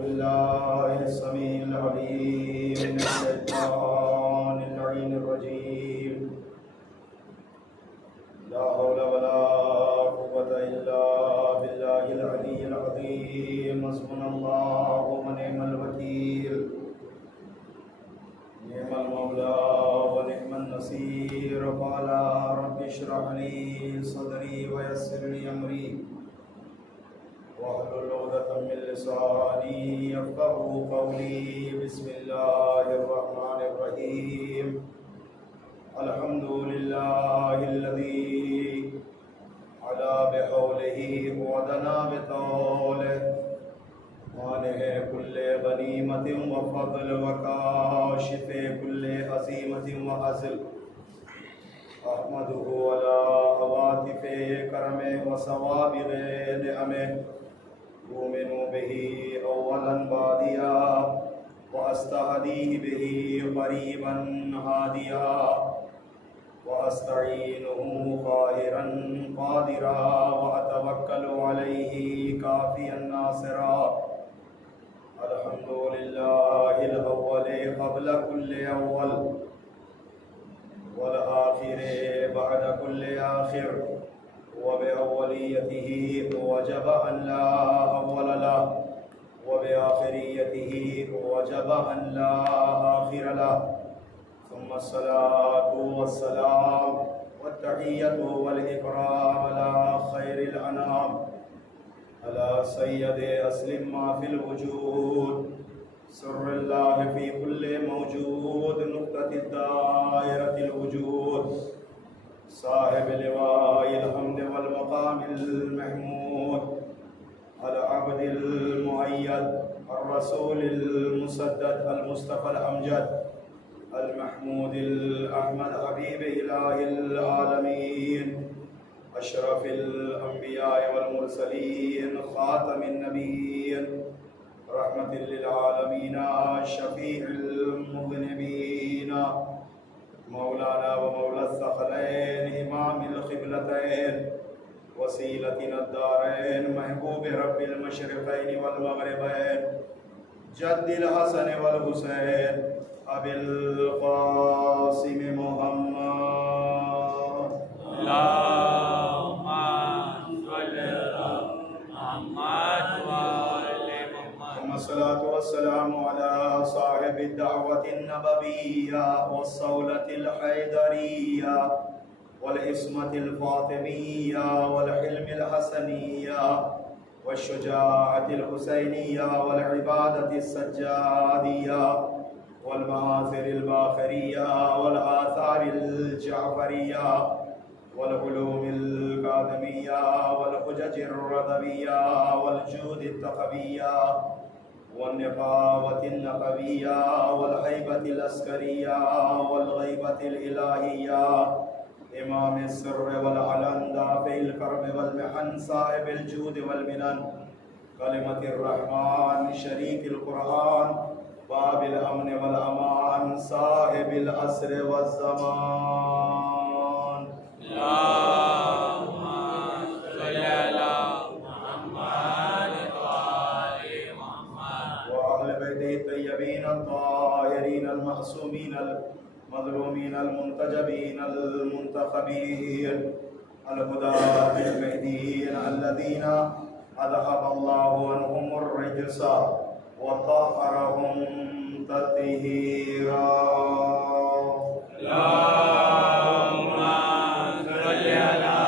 بالله السميع العليم من الشيطان اللعين الرجيم. لا حول ولا قوة إلا بالله العلي العظيم. حسبنا الله ونعم الوكيل. نعم المولى ونعم النصير. قال رب اشرح لي صدري ويسر لي أمري واحلل عقدة من لساني يفقهوا قولي. بسم الله الرحمن الرحيم. الحمد لله الذي علا بحوله ودنا بطوله مانع كل غنيمة وفضل وكاشف كل عزيمة وعزل. أحمده على عواطف كرمه وصوابغ نعمه. أؤمن به أولا باديا وأستهديه به قريبا هاديا وأستعينه قاهرا قادرا وأتوكل عليه كافيا ناصرا. الحمد لله الأول قبل كل أول والآخر بعد كل آخر. وبأوليته وجب أن لا أول له وبآخريته وجب أن لا آخر له. ثم الصلاة والسلام والتحية والإكرام على خير الأنام على سيد أصل ما في الوجود سر الله في كل موجود نقطة الدائرة الوجود صاحب لواء الحمد والمقام المحمود العبد المؤيد الرسول المسدد المصطفى الأمجد المحمود الأحمد حبيب إله العالمين أشرف الأنبياء والمرسلين خاتم النبيين رحمة للعالمين شفيع المذنبين مولانا ومولى الثقلين إمام القبلتين وسيلتنا الدارين محبوب رب المشرقين والمغربين جد الحسن والحسين أبي القاسم محمد. اللهم صل على محمد وآل محمد. ثم الصلاة والسلام على صاحب الدعوة النبوية والصولة الحيدرية والعصمة الفاطمية والحلم الحسنية والشجاعة الحسينية والعبادة السجادية والمآثر الباخرية والآثار الجعفرية والعلوم القادمية والحجج الرضوية والجود التقوية والنقاوة النقوية والهيبة العسكرية والغيبة الإلهية إمام السر والعلن دافع الكرب والمحن صاحب الجود والمنن كلمة الرحمن شريك القرآن باب الأمن والأمان صاحب العصر والزمان. اللهم صل على محمد وآل محمد وأهل بيته الطيبين الطاهرين المعصومين المظلومين المنتجبين المنتخبين الهداة المهديين الذين أذهب الله عنهم الرجس وطهرهم تطهيرا. اللهم صل على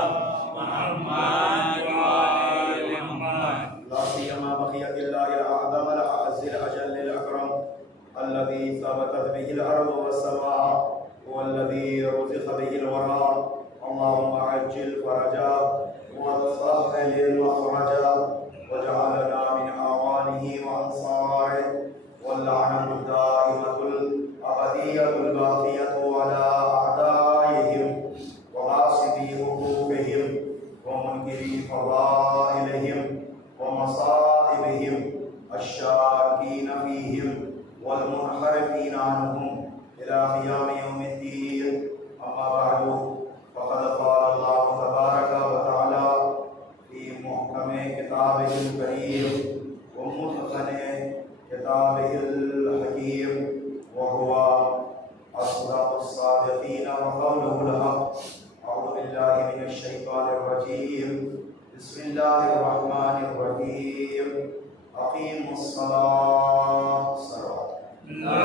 محمد وآل محمد. لا سيما بقية الله الأعظم الأعز الأجل الأكرم الذي ثبتت به الأرض والسماء هو الذي رزق به الورى. اللهم عجل فرجا وسهل مخرجا وجعلنا من أعوانه وأنصاره واللعنة الدائمة الأبدية الباقية على أعدائهم وغاصبي حقوقهم ومنكري فضائلهم ومصائبهم الشاكين فيهم والمنحرفين عنهم إلى قيام يوم الدين. أما بعد فقد قال الله تبارك وتعالى في محكم كتابه الكريم ومتقن الصادقين وقوله الحق. أعوذ بالله من الشيطان الرجيم. بسم الله الرحمن الرحيم. أقيموا الصلاة. صلوات. اللهم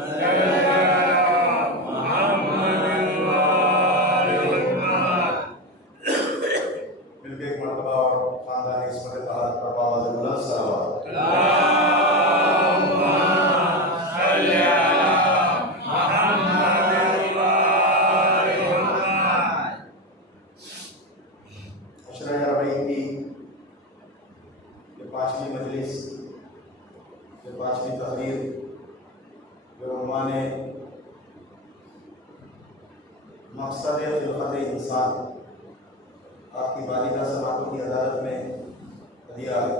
صل على محمد وآل محمد. مل کے ایک مرتبہ اور خاندانی عصمت طہارت پر آواز بلند صلوات. اللهم صل على محمد وآل محمد. عشرہ اربعین کی یہ پانچویں مجلس، یہ پانچویں تقریر جو عنوان مقصد خلقت انسان آپ کی والدہ سماعتوں کی عدالت میں دیا ہے.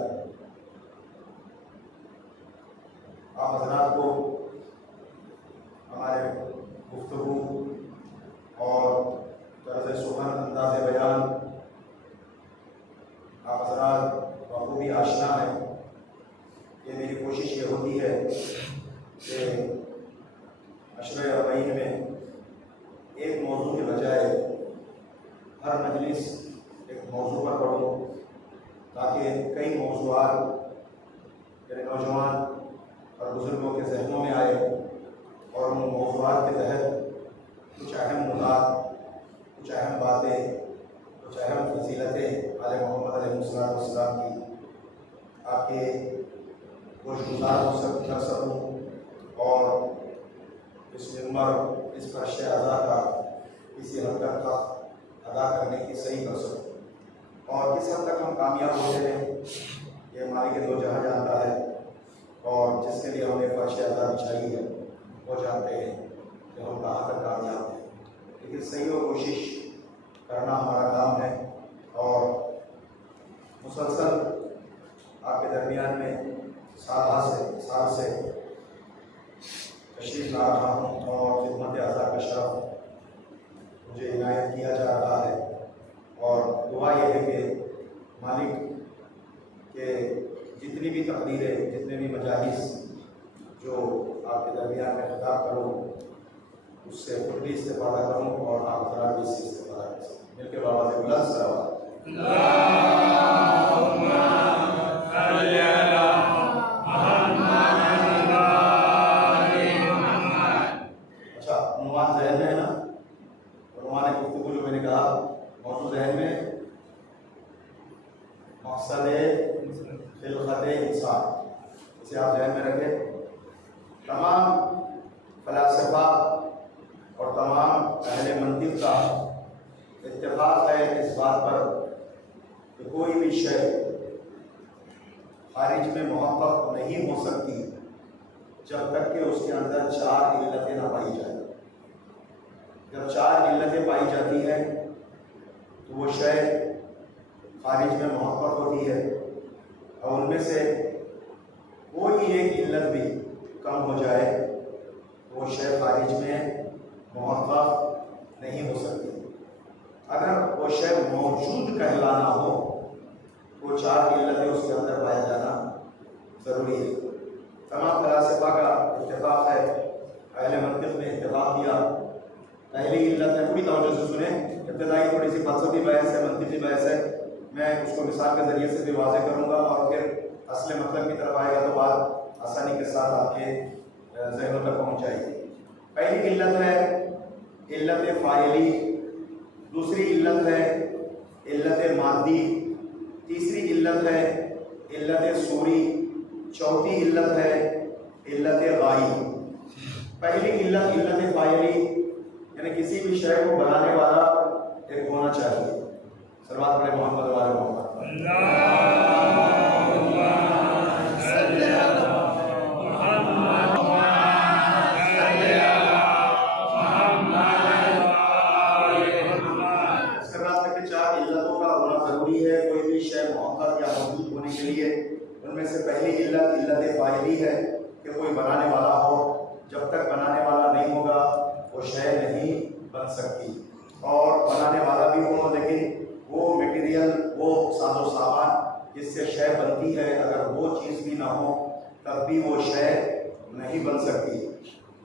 آپ حضرات کو ہمارے گفتگو اور طرز سخن، انداز بیان آپ حضرات بخوبی آشنا ہیں. یہ میری کوشش یہ ہوتی ہے کہ عشرہ اربعین میں ایک موضوع کے بجائے ہر مجلس ایک موضوع پر پڑھوں، تاکہ کئی موضوعات میرے نوجوان اور بزرگوں کے ذہنوں میں آئے اور ان موضوعات کے تحت کچھ اہم نکات، کچھ اہم باتیں، کچھ اہم فضیلتیں آل محمد علیہ السلام کی آپ کے گوش گزار کر سکوں اور اس ممبر، اس فرش ادا کا کسی حد تک ادا کرنے کی صحیح کر سکوں. اور کس حد تک ہم کامیاب ہوتے ہیں یہ مالک دو جہاں جانتا ہے، اور جس کے لیے ہم نے فرش ادا بچھائی ہے وہ جانتے ہیں کہ ہم کہاں تک کامیاب ہیں. لیکن صحیح اور کوشش کرنا ہمارا کام ہے، اور مسلسل آپ کے درمیان میں سال سے تشریف لا رہا ہوں اور خدمت اعضاء کا شرف مجھے عنایت کیا جا رہا ہے. اور دعا یہ ہے کہ مالک کے جتنی بھی تقریریں، جتنے بھی مجالس جو آپ کے درمیان میں خطاب کروں اس سے خود بھی استفادہ کروں اور آپ حضرات بھی اس سے استفادہ کر سکیں. مل کے بابا سے بلند صلوات. اللهم صل على محمد وآل محمد. اچھا، عنوان ذہن میں ہے نا؟ عنوان گفتگو جو میں نے کہا موضوع ذہن میں، مقصد خلقت انسان، اسے آپ ذہن میں رکھیں. تمام فلاسفہ اور تمام اہل منطق کا اتفاق ہے اس بات پر کہ کوئی بھی شے خارج میں محقق نہیں ہو سکتی جب تک کہ اس کے اندر چار علتیں نہ پائی جائیں. جب چار علتیں پائی جاتی ہیں تو وہ شے خارج میں محقق ہوتی ہے، اور ان میں سے کوئی ایک علت بھی کم ہو جائے تو وہ شے خارج میں محقق نہیں ہو سکتی. اگر وہ شے موجود کہلانا ہو تو چار علتیں اس کے اندر پایا جانا ضروری ہے. تمام فلاسفہ کا اتفاق ہے، اہل منطق نے اتفاق دیا. پہلی علت ہے، پوری توجہ سے سنیں، ابتدائی تھوڑی سی فلسفی بحث ہے، منطقی بحث ہے، میں اس کو مثال کے ذریعے سے بھی واضح کروں گا اور پھر اصل مطلب کی طرف آئے گا تو بات آسانی کے ساتھ آپ کے ذہنوں تک پہنچ جائے گی. پہلی علت ہے علت فاعلی، دوسری علت ہے علت مادی، تیسری علت ہے علت صوری، چوتھی علت ہے علت غائی. پہلی علت علت فاعلی، یعنی کسی بھی شے کو بنانے والا ایک ہونا چاہیے. صلوات پڑھے محمد وآل محمد. اللهم صل على محمد وصل على محمد وآل محمد. اس کے بعد کہ چار علتوں کا ہونا ضروری ہے کوئی بھی شے محقق یا موجود ہونے کے لیے. ان میں سے پہلی علت علت فاعلی ہے کہ کوئی بنانے والا ہو. جب تک بنانے والا نہیں ہوگا وہ شے نہیں بن سکتی. اور بنانے والا بھی ہو لیکن وہ مٹیریل، وہ ساز و سامان جس سے شے بنتی ہے، اگر وہ چیز بھی نہ ہو تب بھی وہ شے نہیں بن سکتی.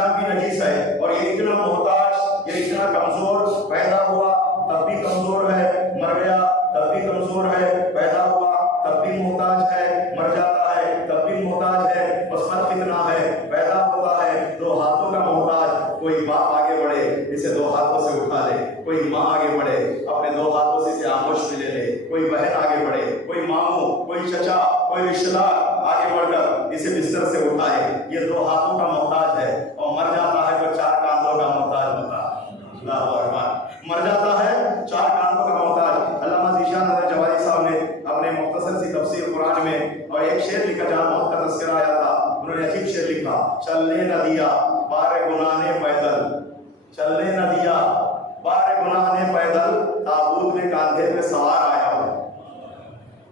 انجام بھی نجیس ہے، اور یہ اتنا محتاج، یہ اتنا کمزور، پیدا ہوا تب بھی کمزور ہے، مر گیا تب بھی کمزور ہے، پیدا ہوا تب بھی محتاج ہے، مر جاتا ہے تب بھی محتاج ہے، بس فرق اتنا ہے پیدا ہوتا ہے دو ہاتھوں کا محتاج، کوئی باپ آگے بڑھے اسے دو ہاتھوں سے اٹھا لے، کوئی ماں آگے بڑھے اپنے دو ہاتھوں سے اسے آغوش میں لے لے، کوئی بہن آگے بڑھے، کوئی ماموں، کوئی چچا، کوئی رشتہ دار آگے بڑھ کر اسے بستر سے اٹھائے، یہ دو ہاتھوں کا محتاج ہے، اور مر جاتا ہے تو چار کاندھوں کا محتاج ہوتا ہے۔ اللہ اکبر، مر جاتا ہے چار کاندھوں کا محتاج۔ علامہ ذیشان حضرت جوادی صاحب نے اپنے مختصر سی تفسیر قرآن میں اور ایک شعر لکھا جہاں موت کا تذکرہ آیا تھا، انہوں نے عجیب شعر لکھا، چلنے نہ دیا بار گناہ نے پیدل، چلنے نہ دیا بار گناہ نے پیدل، تابوت میں کاندھے پہ سوار آیا ہو۔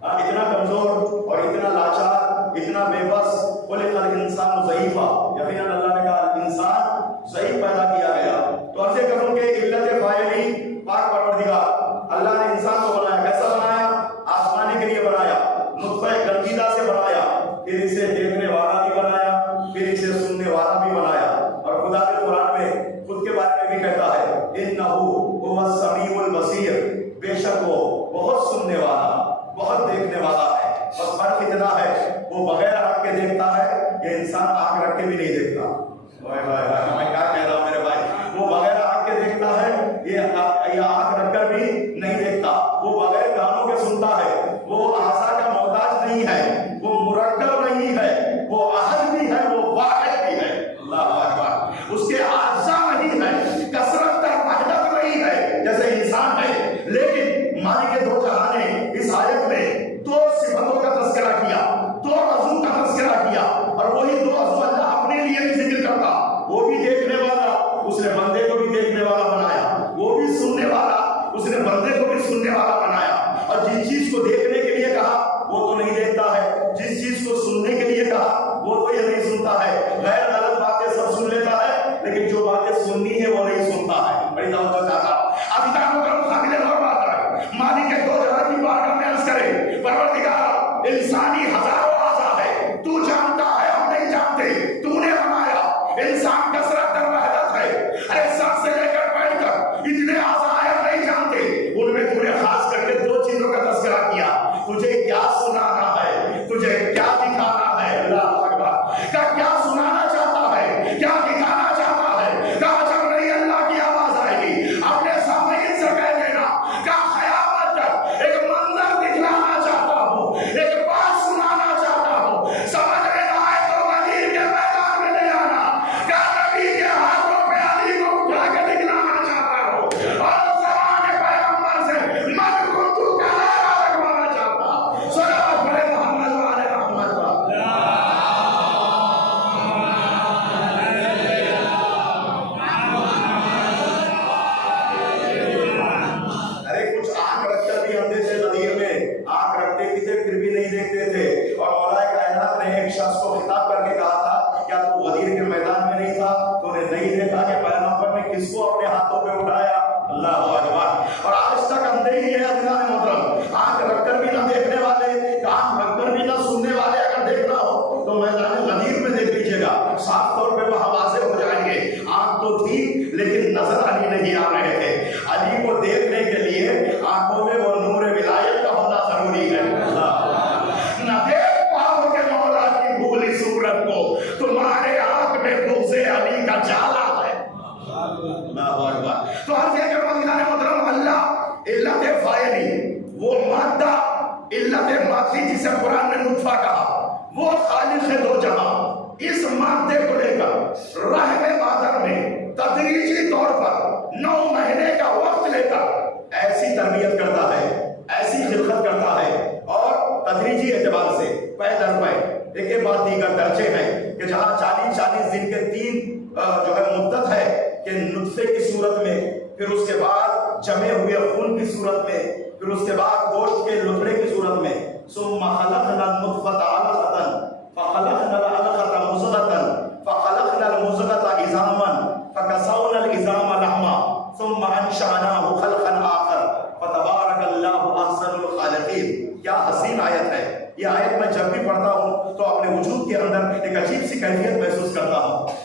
اتنا کمزور اور اتنا لاچار، اتنا بے بس، خلق الانسان ضعیفا، یقیناً اللہ نے کہا انسان ضعیف پیدا کیا گیا۔ تو عرض کروں کہ علت فاعلی پاک پروردگار اللہ نے انسان کو بنایا، کیسا بنایا؟ آزمانے کے لیے بنایا، نطفہ گنجیدہ سے بنایا، پھر اسے دیکھنے والا بھی بنایا، پھر اسے سننے والا بھی بنایا، اور خدا کے قرآن میں خود کے بارے میں بھی کہتا ہے انہو هو السمیع البصیر، بے شک وہ بہت سننے والا، بہت دیکھنے والا ہے۔ بس فرق اتنا ہے وہ بغیر آنکھ کے دیکھتا ہے، یہ انسان آنکھ رکھ کے بھی نہیں دیکھتا۔ میں کیا کہہ رہا ہوں میرے بھائی، وہ بغیر آنکھ کے دیکھتا ہے، یہ آنکھ رکھ کر بھی نہیں دیکھتا، وہ بغیر کانوں کے سنتا ہے، وہ اعضاء کا محتاج نہیں ہے، وہ مرکب نہیں ہے، وہ احد بھی ہے، وہ واحد بھی ہے۔ اللہ اکبر، اس کے اعضاء نہیں ہے، کثرت کا وحدت نہیں ہے جیسے انسان ہے، لیکن مالک دو جہاں نے اس آیت میں دو صفتوں کا تذکرہ کیا، دو عضو کا تذکرہ کیا، اور وہی دو عضو اللہ اپنے لیے بھی ذکر کرتا، وہ بھی دیکھنے والا، اس نے بندے کو بھی دیکھنے والا بنایا، وہ بھی سننے والا، اس نے بندے کو بھی سننے والا بنایا، اور جس چیز کو دیکھنے کے لیے کہا وہ تو نہیں دیکھتا ہے، جس چیز کو سننے کے لیے کہا وہ تو یہ نہیں سنتا ہے، غیر غلط باتیں سب سن لیتا ہے، لیکن جو باتیں سننی ہے وہ نہیں سنتا ہے۔ بڑی توجہ چاہتا ابھی قابل غور بات ہے، مالک دو جہاں کی بارگاہ میں عرض کرے پروردگار انسانی ہزاروں اعضاء ہے، تو جانتا ہے ہم نہیں جانتے، تو نے بنایا، انسان کثرت در وحدت ہے، ارے سر سے لے کر پیر تک اتنے اعضاء ہیں ہم نہیں جانتے، ان میں تو نے خاص کر کے دو چیزوں کا تذکرہ کیا، تجھے کیا سنانا ہے، تجھے کیا دکھانا ہے۔ اللہ اکبر، کیا سنانا چاہتا ہے، کیا دکھانا چاہتا ہے، کہا جب نہیں اللہ کی آواز آئے گی اپنے سامعین سے کہہ دینا، کہا قیامت تک ایک منظر دکھلانا چاہتا ہوں، ایک بات سنانا چاہتا ہوں، سمجھ میں نہ آئے تو غدیر کے میدان میں لے آنا، کہا نبی کے ہاتھوں پہ علی کو اٹھا کے دکھلانا چاہتا ہوں، اور زمانے پیغمبر سے من کو تو کا نعرہ لگوانا چاہتا۔ صلوات پڑھے محمد وعلى محمد۔ ارے کچھ آنکھ رکھ کر بھی اندھے تھے غدیر میں، آنکھ رکھتے بھی تھے پھر بھی نہیں دیکھتے تھے، اور مولا کائنات نے ایک شخص کو خطاب کر کے کہا تھا کیا تو غدیر کے میدان میں نہیں تھا، تو نے نہیں دیکھا کہ پیغمبر نے کس کو اپنے ہاتھوں پہ اٹھایا۔ اللہ اکبر، اور آج تک اندھے ہی ہے عزیزان محترم، آنکھ رکھ کر بھی نہ دیکھنے والے، کان رکھ کر بھی نہ سننے والے، اگر دیکھنا ہو تو میدان غدیر میں دیکھ لیجیے گا، صاف طور پہ وہاں واضح ہو جائیں گے، آنکھ تو تھی لیکن نظر علی نہیں آ رہے تھے، علی کو دیکھنے کے لیے آنکھوں میں وہ نور ولایت کا ہونا ضروری ہے۔ نہ دیکھ پاؤ کہ مولا کی بھولی صورت کو، تمہارے آنکھ میں بغض علی کا جالا ہے۔ اللہ اکبر، تو ہر جگہ محترم اللہ علت فاعلی، وہ مادہ علت مادی جسے قرآن نے نطفہ کہا، وہ خالق دو جہاں، اس مادے کو لے کر رحم مادر میں تدریجی طور پر 9 مہینے کا وقت لے کر ایسی تربیت کرتا ہے، ایسی خلقت کرتا ہے، اور تدریجی اعتبار سے پے در پے ایک کے بعد دیگر درجے ہیں کہ جہاں 40 دن کے 3 جو ہے مدت ہے کہ نطفے کی صورت میں، پھر اس کے بعد جمے ہوئے خون کی صورت میں، پھر اس کے بعد گوشت کے لتڑے کی صورت میں، ثم خلقنا النطفة علقة فخلقنا العلقة مضغة فخلقنا المضغة عظاما فكسونا العظام لحما ثم انشأناه خلقا آخر فتبارك الله احسن الخالقين۔ کیا حسین آیت ہے، یہ آیت میں جب بھی پڑھتا ہوں تو اپنے وجود کے اندر ایک عجیب سی کیفیت محسوس کرتا ہوں۔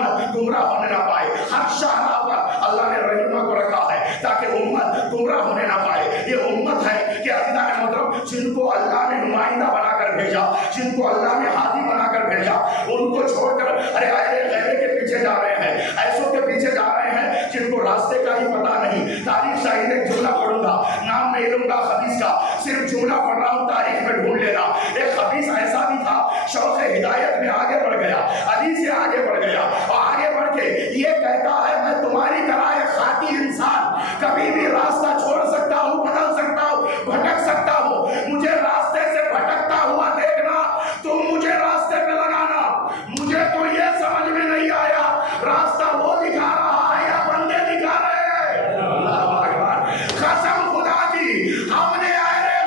امت گمراہ ہونے نہ پائے. ہر شاہراہ پر اللہ نے رہنما کو رکھا ہے تاکہ امت گمراہ ہونے نہ پائے. یہ امت ہے کہ عزیزان محترم جن کو اللہ نے نمائندہ بنا کر بھیجا, جن کو اللہ نے ہادی بنا کر بھیجا, ان کو چھوڑ کر ارے غیرے کے پیچھے جا رہے ہیں, ایسوں کے پیچھے جا رہے ہیں جن کو راستے کا ہی پتا نہیں. تاریخ شاہد ایک جملہ پڑھوں گا, نام نہیں لوں گا خبیث کا, صرف جملہ پڑھ رہا ہوں, تاریخ میں ڈھونڈ لینا. ایک خبیث ایسا بھی تھا شوق ہدایت میں آگے بڑھ گیا, علی سے آگے بڑھ گیا, اور آگے بڑھ کے یہ کہتا ہے میں تمہاری طرح ایک خاطی انسان کبھی بھی راستہ چھوڑ سکتا ہوں, بدل سکتا ہوں, بھٹک سکتا ہوں. مجھے راستے سے بھٹکتا ہوا دیکھنا, تم مجھے راستے پہ لگانا. مجھے تو یہ سمجھ میں نہیں آیا راستہ وہ دکھا رہا ہے یا بندے دکھا رہے ہیں. اللہ اکبر, قسم خدا کی ہم نے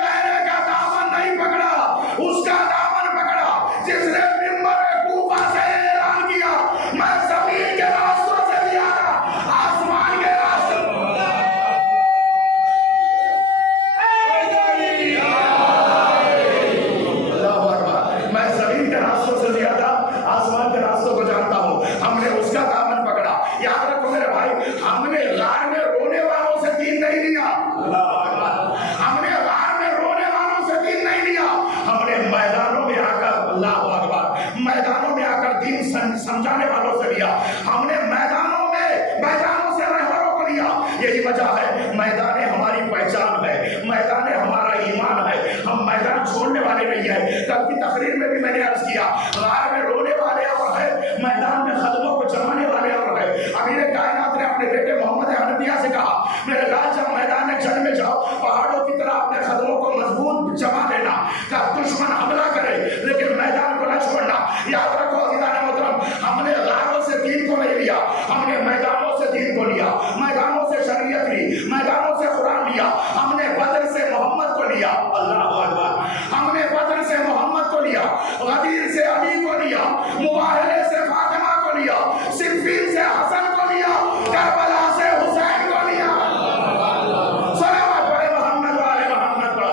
غیرے کا دامن نہیں پکڑا, اس کا دامن پکڑا جس نے منبر کوفہ سے اعلان کیا میں زمین کے راستوں سے زیادہ آسمان کے راستوں. اللہ اکبر, میں زمین کے راستوں سے زیادہ آسمان کے راستوں کو جانتا ہوں. ہم نے اس کا دامن پکڑا. یاد رکھو میرے بھائی, ہم نے غار میں رونے والوں سے دین نہیں لیا. ہم نے غار میں رونے والوں سے دین نہیں لیا. ہم نے میدانوں میں آ کر, اللہ اکبر, میدانوں میں آ کر دین سمجھانے والوں سے لیا. ہم نے میدانوں سے رہبروں کو لیا. یہی وجہ ہے میدان ہماری پہچان ہے, میدان ہمارا ایمان ہے. ہم میدان چھوڑنے والے نہیں ہیں. کل کی تقریر میں بھی میں نے عرض کیا, غار میں رونے والے اور ہے, میدان میں قدموں کو جمانے والے اور ہے. امیر کائنات نے اپنے بیٹے محمد حنفیہ سے کہا میرے لال جب میدان جنگ میں جاؤ پہاڑوں کی طرح اپنے قدموں کو مضبوط جما لینا, کہ دشمن حملہ کرے لیکن میدان کو نہ چھوڑنا. یاد رکھو عزیزان محترم, ہم نے غاروں سے دین کو نہیں لیا, ہم نے میدانوں سے دین کو لیا, میدانوں سے شریعت لی, میدانوں سے قرآن لیا. ہم نے بدر سے محمد کو لیا. اللہ اکبر, ہم نے بدر سے محمد کو لیا, غدیر سے علی کو لیا, مباہلے سے فاطمہ کو لیا, صفین سے حسن کو لیا, کربلا سے حسین کو لیا. صلوات پڑھے محمد والے محمد پر.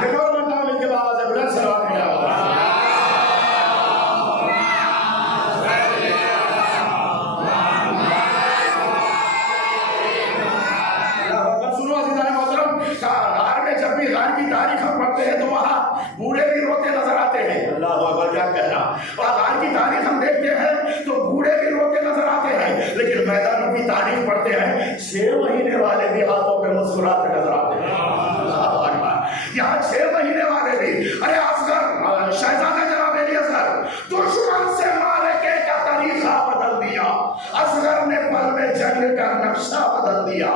ایک اور مرتبہ مل کے باز ہے بلند صلوات ملا. جب بھی غار کی تاریخ ہم پڑھتے ہیں تو وہاں بوڑھے بھی روتے نظر آتے ہیں. اللہ اکبر, کیا کہنا, اور غار کی تاریخ ہم دیکھتے ہیں تو بوڑھے بھی روتے نظر آتے ہیں. لیکن میدانوں کی تاریخ پڑھتے ہیں 6 مہینے والے بھی ہاتھوں پہ مسکراتے نظر آتے ہیں. اللہ اکبر, یہاں 6 مہینے والے بھی, ارے اصغر شہزادہ جناب علی اصغر دشمن سے معرکے کا طریقہ بدل دیا. اصغر نے پل میں جنگ کا نقشہ بدل دیا.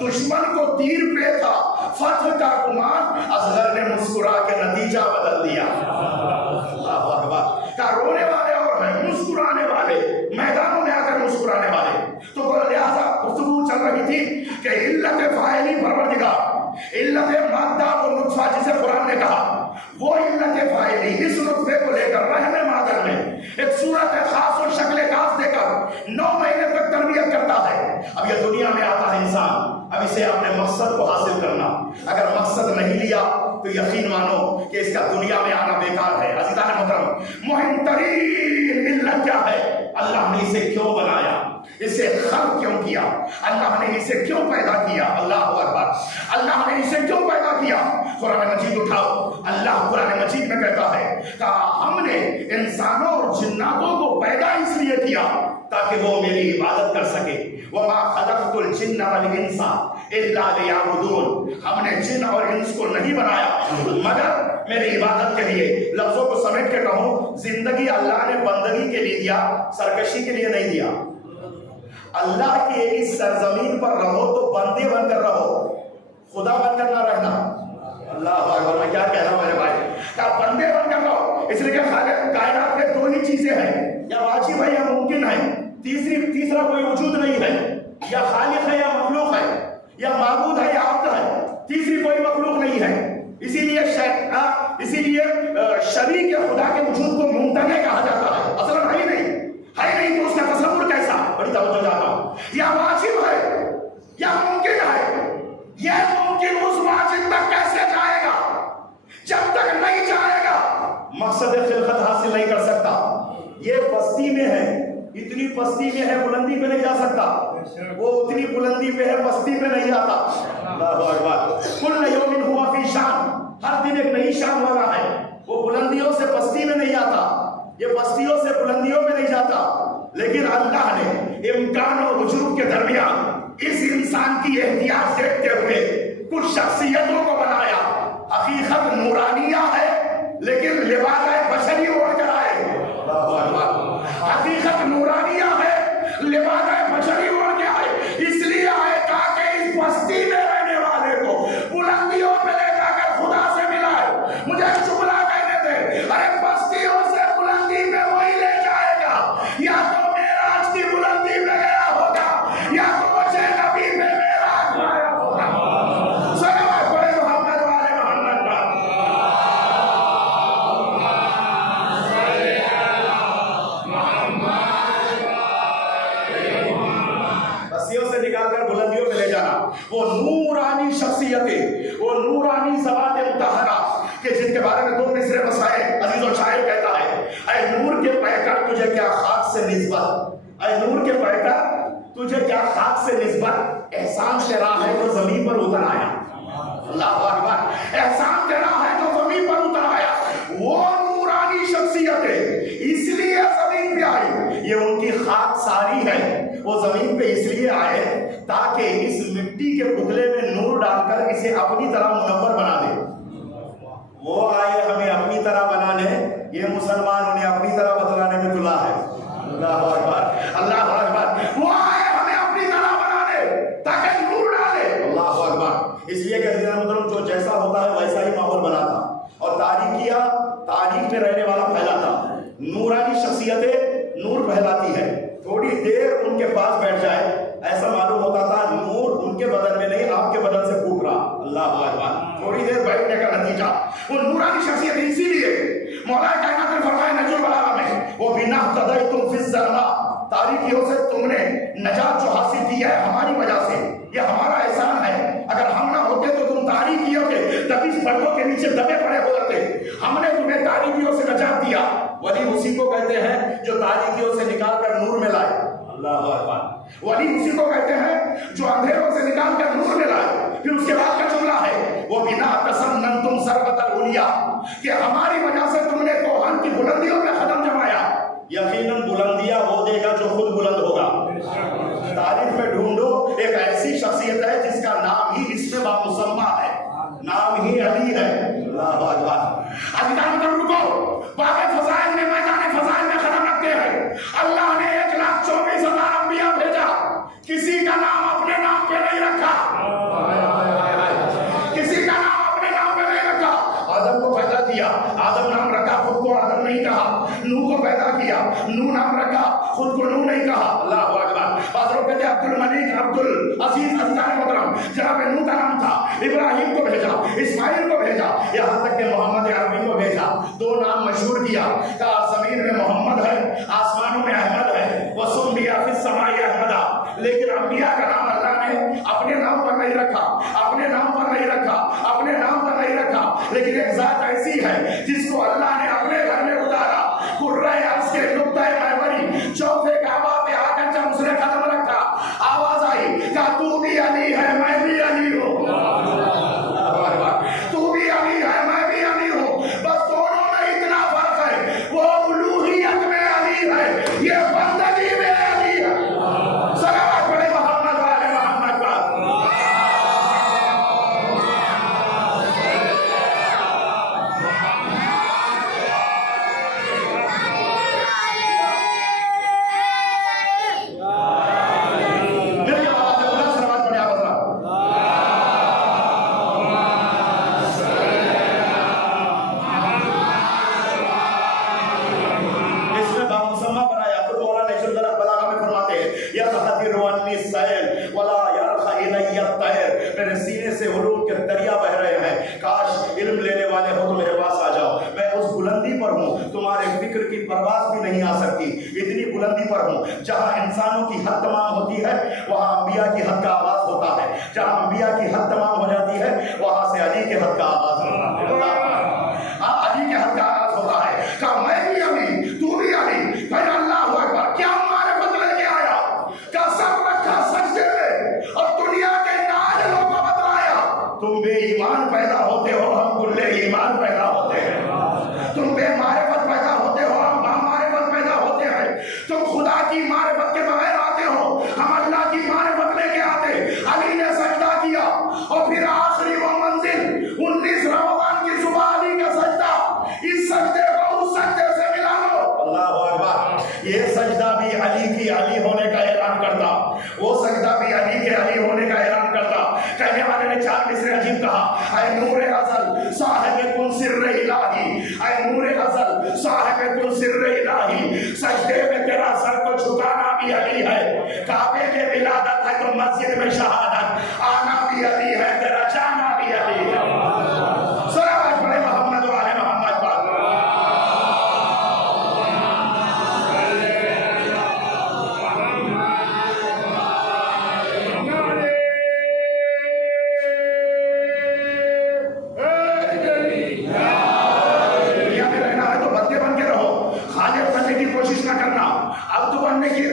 دشمن کو تیر پہ تھا فتح کا گمان, اصغر نے مسکرا کے نتیجہ بدل دیا. اللہ اکبر, کا رونے والے اور ہیں, مسکرانے والے, میدانوں میں آ کر مسکرانے والے. تو لہذا گفتگو چل رہی تھی کہ علت فاعلی پروردگار, علت مادہ و نطفہ جسے قرآن نے کہا, وہ علت فاعلی اس نطفے کو لے کر رحم مادر میں ایک صورت خاص اور شکل خاص دے کر 9 مہینے تک تربیت کرتا ہے. اب یہ دنیا میں آتا ہے انسان, اب اسے اپنے مقصد کو حاصل کرنا. اگر مقصد نہیں لیا تو یقین مانو کہ اس کا دنیا میں آنا بیکار ہے. عزیزان محترم, مہم ترین علت کیا ہے؟ اللہ نے اسے کیوں بنایا, اسے خلق کیوں کیا, اللہ نے اسے کیوں پیدا کیا. اللہ اکبر, اللہ نے اسے کیوں پیدا کیا. قرآن مجید اٹھاؤ, اللہ قرآن مجید میں کہتا ہے کہ ہم نے انسانوں اور جناتوں کو پیدا اس لیے کیا تاکہ وہ میری عبادت کر سکے. وما خلقت الجن والانس الا لیعبدون, ہم نے جن اور انس کو نہیں بنایا مگر میری عبادت کے لیے. لفظوں کو سمیٹ کے کہوں, زندگی اللہ نے بندگی کے لیے دیا, سرکشی کے لیے نہیں دیا. اللہ کی اس سرزمین پر رہو تو بندے بن کر رہو, خدا بن کر نہ رہنا. اللہ اکبر, میں کیا کہہ رہا ہوں میرے بھائی, کہ بندے بن کر رہو. اس لیے کہ خالق کائنات میں 2 ہی چیزیں ہیں, یا واجب ہے یا ممکن ہے, تیسرا کوئی وجود نہیں ہے. یا خالق ہے یا مخلوق ہے, یا معبود ہے یا عبد ہے, تیسری کوئی مخلوق نہیں ہے. اسی لیے شریک خدا کے وجود کو ممتنع کہا جاتا ہے. اصلا ہے نہیں تو اس کا تصور کیسا؟ بڑی توجہ چاہتا ہوں. یا واجب ہے یا ممکن ہے, یہ ممکن اس واجب تک مقصد خلقت حاصل نہیں کر سکتا. یہ پستی میں ہے, اتنی پستی میں ہے, بلندی پہ نہیں جا سکتا. وہ اتنی بلندی پہ ہے, پستی پہ نہیں آتا. اللہ اکبر. کل یوم ہوا فی شان, ہر دن ایک نئی شان والا ہے. وہ بلندیوں سے پستی میں نہیں آتا, یہ پستیوں سے بلندیوں میں نہیں جاتا. لیکن اللہ نے امکان اور وجود کے درمیان اس انسان کی احتیاط دیکھتے ہوئے کچھ شخصیتوں کو بنایا. حقیقت نورانیہ ہے لیکن لباس بشری اوڑھ کر آئے. حقیقت نورانیہ ہے, لباس بشری اوڑھ کے آئے. اس لیے آئے تاکہ اس بستی میں رہنے والے کو بلندیوں پہ لے جا کر خدا سے ملائے. مجھے جملہ کہنے دے, ارے بستیوں سے بلندی پہ وہی لے جائے گا, یا تو معراج کی بلندی پہ گیا ہوگا, یا تو مجھے نبی پہ معراج لایا ہوگا. صلوات پڑھے محمد والے محمد پر. بستیوں سے نکال کر بلندیوں میں لے جانا. وہ نورانی شخصیتیں, وہ نورانی ذوات مطہرہ کہ جن کے بارے میں دو مصرے بسائے عزیز و شاعر کہتا ہے, اے نور کے پیکر تجھے کیا خاک سے نسبت, اے نور کے پیکر تجھے کیا خاک سے نسبت, احسان تیرا ہے جو زمین پر اتر آیا. اللہ اکبر. احسان تیرا ہے جو زمین پر اتر آیا. وہ نورانی شخصیتیں اس لیے زمین پہ آئی, یہ ان کی خاک ساری ہے. وہ زمین پہ اس لیے آئے تاکہ اس مٹی کے پتلے میں نور ڈال کر اسے اپنی طرح منور بنا دے. وہ آئے ہمیں اپنی طرح بنانے, یہ مسلمان انہیں اپنی طرح بتلانے میں تلا ہے. اللہ اکبر, اللہ اکبر. وہ آئے ہمیں اپنی طرح بنانے تاکہ نور ڈالے. اللہ اکبر. اس لیے کہ عزیزان محترم, جو جیسا ہوتا ہے ویسا ہی ماحول بناتا, اور تاریخ میں رہنے والا پھیلاتا. نورانی شخصیتیں نور پھیلاتی ہے. تھوڑی دیر ان کے پاس بیٹھ جائے, ایسا معلوم ہوتا تھا نور ان کے بدن میں نہیں آپ کے بدن سے پھوٹ رہا. اللہ اکبر. تھوڑی دیر بیٹھنے کا نتیجہ وہ نورانی شخصیت. اسی لیے مولا کائنات نے فرمایا نجم البلاغہ میں, وہ بنا تدیتم فی الظلماء, تاریکیوں سے تم نے نجات جو حاصل کی ہے ہماری وجہ سے, یہ ہمارا احسان ہے. اگر ہم نہ ہوتے تو تم تاریکیوں کے تبیز پردوں کے نیچے دبے پڑے ہوتے. ہم نے تمہیں تاریکیوں سے نجات دیا. ولی اسی کو کہتے ہیں جو تاریکیوں سے نکال کر نور میں لائے. اللہ اکبر. ولی اسی کو کہتے ہیں جو اندھیروں سے نکال کر نور میں لائے. پھر اس کے بعد کا جملہ ہے وہ بنا تسننتم سربت العلیا, کہ ہماری وجہ سے تم نے کوہن کی بلندیوں میں قدم جمایا. یقیناً بلندیاں وہ دے گا جو خود بلند ہوگا. تاریخ میں ڈھونڈو ایک ایسی شخصیت ہے جس کا نام ہی اس میں بامسمہ ہے, نام ہی علی ہے. اللہ اکبر. عزیزان تم رکو, باقی فضائل میں میدان فضائل میں قدم رکھتے ہیں. اللہ نے 1,24,000 انبیاء بھیجا, کسی کا نام اپنے نام پہ نہیں رکھا, کسی کا نام اپنے نام پہ نہیں رکھا. آدم کو پیدا کیا, آدم نام رکھا, خود کو آدم نہیں کہا. نوح کو پیدا کیا, نوح نام رکھا, خود کو نوح نہیں کہا. اللہ اکبر. بعض لوگ کہتے ہیں عبد الملک, عبد العزیز. عزیزان محترم, جناب نوح کا نام تھا, ابراہیم کو بھیجا, اسماعیل کو بھیجا, یہاں تک کہ محمد عربی کو بھیجا. 2 نام مشہور کیا, کہا زمین میں محمد ہے, آسمانوں میں احمد ہے. وَسُمِّيَ فِي السَّمَاءِ أَحْمَدَ. لیکن انبیاء کا نام اللہ نے اپنے نام پر نہیں رکھا, اپنے نام پر نہیں رکھا, اپنے نام پر نہیں رکھا. لیکن ایک ذات ایسی ہے جس کو اللہ نے اپنے گھر میں اتارا. قرۂ عرض کے نقطۂ محوری چوتھے کعبہ پہ آ کر جب اس نے قدم رکھا, آواز آئی کہ تو بھی علی ہے, میں بھی علی ہوں. تو بھی علی ہے, میں بھی علی ہوں. بس دونوں میں اتنا فرق ہے, وہ الوہیت میں علی ہے, یہ بندگی میں علی ہے. صلوات پڑھے محمد والے محمد پر. میرے سینے سے علوم کے دریا بہ رہے ہیں. کاش علم لینے والے ہو تو میرے پاس آ جاؤ. میں اس بلندی پر ہوں, تمہارے فکر کی پرواز بھی نہیں آ سکتی. اتنی بلندی پر ہوں جہاں انسانوں کی حد تمام ہوتی ہے وہاں انبیاء کی حد کا آغاز ہوتا ہے. جہاں انبیاء کی حد تمام ہو جاتی ہے وہاں سے علی کے حد کا آغاز ہوتا ہے. علی کے حد کا آغاز ہوتا ہے. اے نور ازل صاحب کن سر الہی، اے نور ازل صاحب کن سر الہی، سجدے میں تیرا سر کو جھکانا بھی علی ہے، کعبے میں ولادت ہے تو مسجد میں شہادت، آنا بھی علی ہے تیرا جانا بھی علی ہے۔ صلوات پڑھے محمد و آل محمد پر۔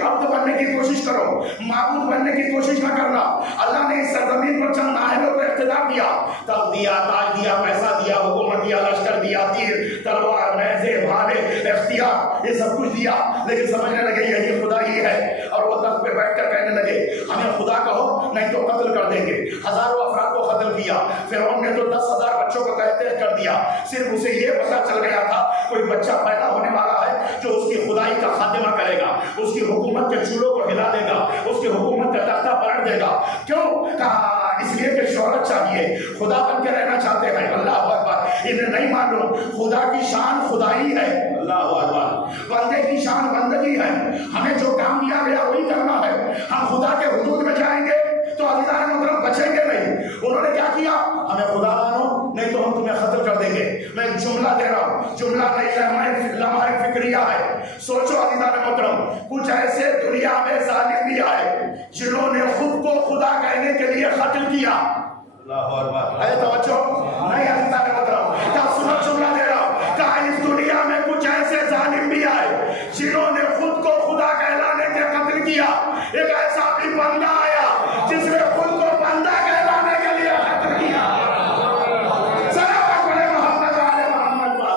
عبد بننے کی کوشش کرو، معبود بننے کی کوشش نہ کرنا۔ اللہ نے اس سرزمین پر چند نائبوں کو اقتدار دیا، تب دیا، تاج دیا، پیسہ دیا، حکومت دیا، لشکر دیا، تیر، تلوار، نیزے، بھالے، اختیار، یہ سب کچھ دیا، لیکن سمجھنے لگے یہی خدا ہی ہے، اور وہ تخت پہ بیٹھ کر کہنے لگے ہمیں خدا کہو نہیں تو قتل کر دیں گے۔ ہزاروں افراد کو قتل کیا، فرعون نے تو 10,000 بچوں کو تحت کر دیا، صرف اسے یہ پتہ چل گیا تھا کوئی بچہ پیدا ہونے والا ہے جو اس کی خدائی کا خاتمہ کرے گا، اس کی حکومت کے چولوں کو ہلا دے گا، اس کی حکومت کا تختہ پلٹ دے گا۔ کیوں؟ کہا اس لیے کہ شہرت چاہیے، خدا بن کے رہنا چاہتے ہیں۔ اللہ اکبر، انہیں نہیں معلوم خدا کی شان خدائی ہے، اللہ اکبر، بندے کی شان بندگی ہے، ہمیں جو کام دیا گیا وہی کرنا ہے۔ ہم خدا کے حدود میں جائیں گے تو عزیزان محترم بچیں گے نہیں۔ انہوں نے کیا کیا؟ ہمیں خدا مانو نہیں تو ہم تمہیں قتل کر دیں گے۔ میں جملہ دے رہا ہوں، جملہ نہیں لمحہ فکریہ ہے۔ سوچو عزیزان محترم، کچھ ایسے دنیا میں ظالم بھی آئے جنہوں نے خود کو خدا کہنے کے لیے قتل کیا۔ اللہ اکبر، ہے توجہ نہیں عزیزان محترم؟ کیا سنو جملہ دے رہا ہوں، کہا اس دنیا میں کچھ ایسے ظالم بھی آئے جنہوں نے خود کو خدا کہلانے کے قتل کیا۔ ایک ایسا بھی بندہ آیا جس نے خود کو بندہ کہلانے کے لیے قتل کیا۔ صلوات پڑھے محمد و آل محمد پر۔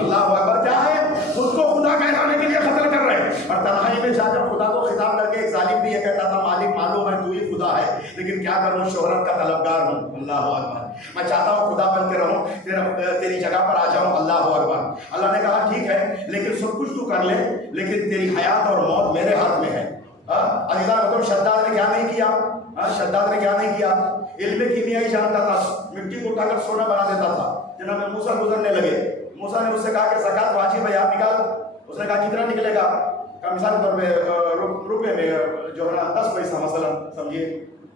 اللہ اکبر، کیا ہے؟ خود کو خدا کہلانے کے لیے قتل کر رہے ہیں، اور تنہائی میں جا کر خدا کو خطاب کر کے ایک ظالم بھی یہ کہتا تھا مالک معلوم ہے تو ہی خدا ہے، لیکن کیا کروں شہرت کا طلبگار ہوں۔ اللہ اکبر، میں چاہتا ہوں خدا بن کے رہوں، تیری جگہ پر آ جاؤں۔ اللہ اکبر، اللہ نے کہا ٹھیک ہے لیکن سب کچھ تو کر لے، لیکن تیری حیات اور موت میرے ہاتھ میں ہے۔ عزیزان محترم، شداد نے کیا نہیں کیا؟ شداد نے کیا نہیں کیا؟ علم کیمیائی جانتا تھا، مٹی کو اٹھا کر سونا بنا دیتا تھا۔ جناب موسیٰ گزرنے لگے، موسیٰ نے اس سے کہا کہ زکوٰۃ واجب ہے، آپ نکال۔ اس نے کہا کتنا نکلے گا؟ مثال کے طور پہ روپے میں جو ہے نا 10 پیسہ مثلا سمجھیے،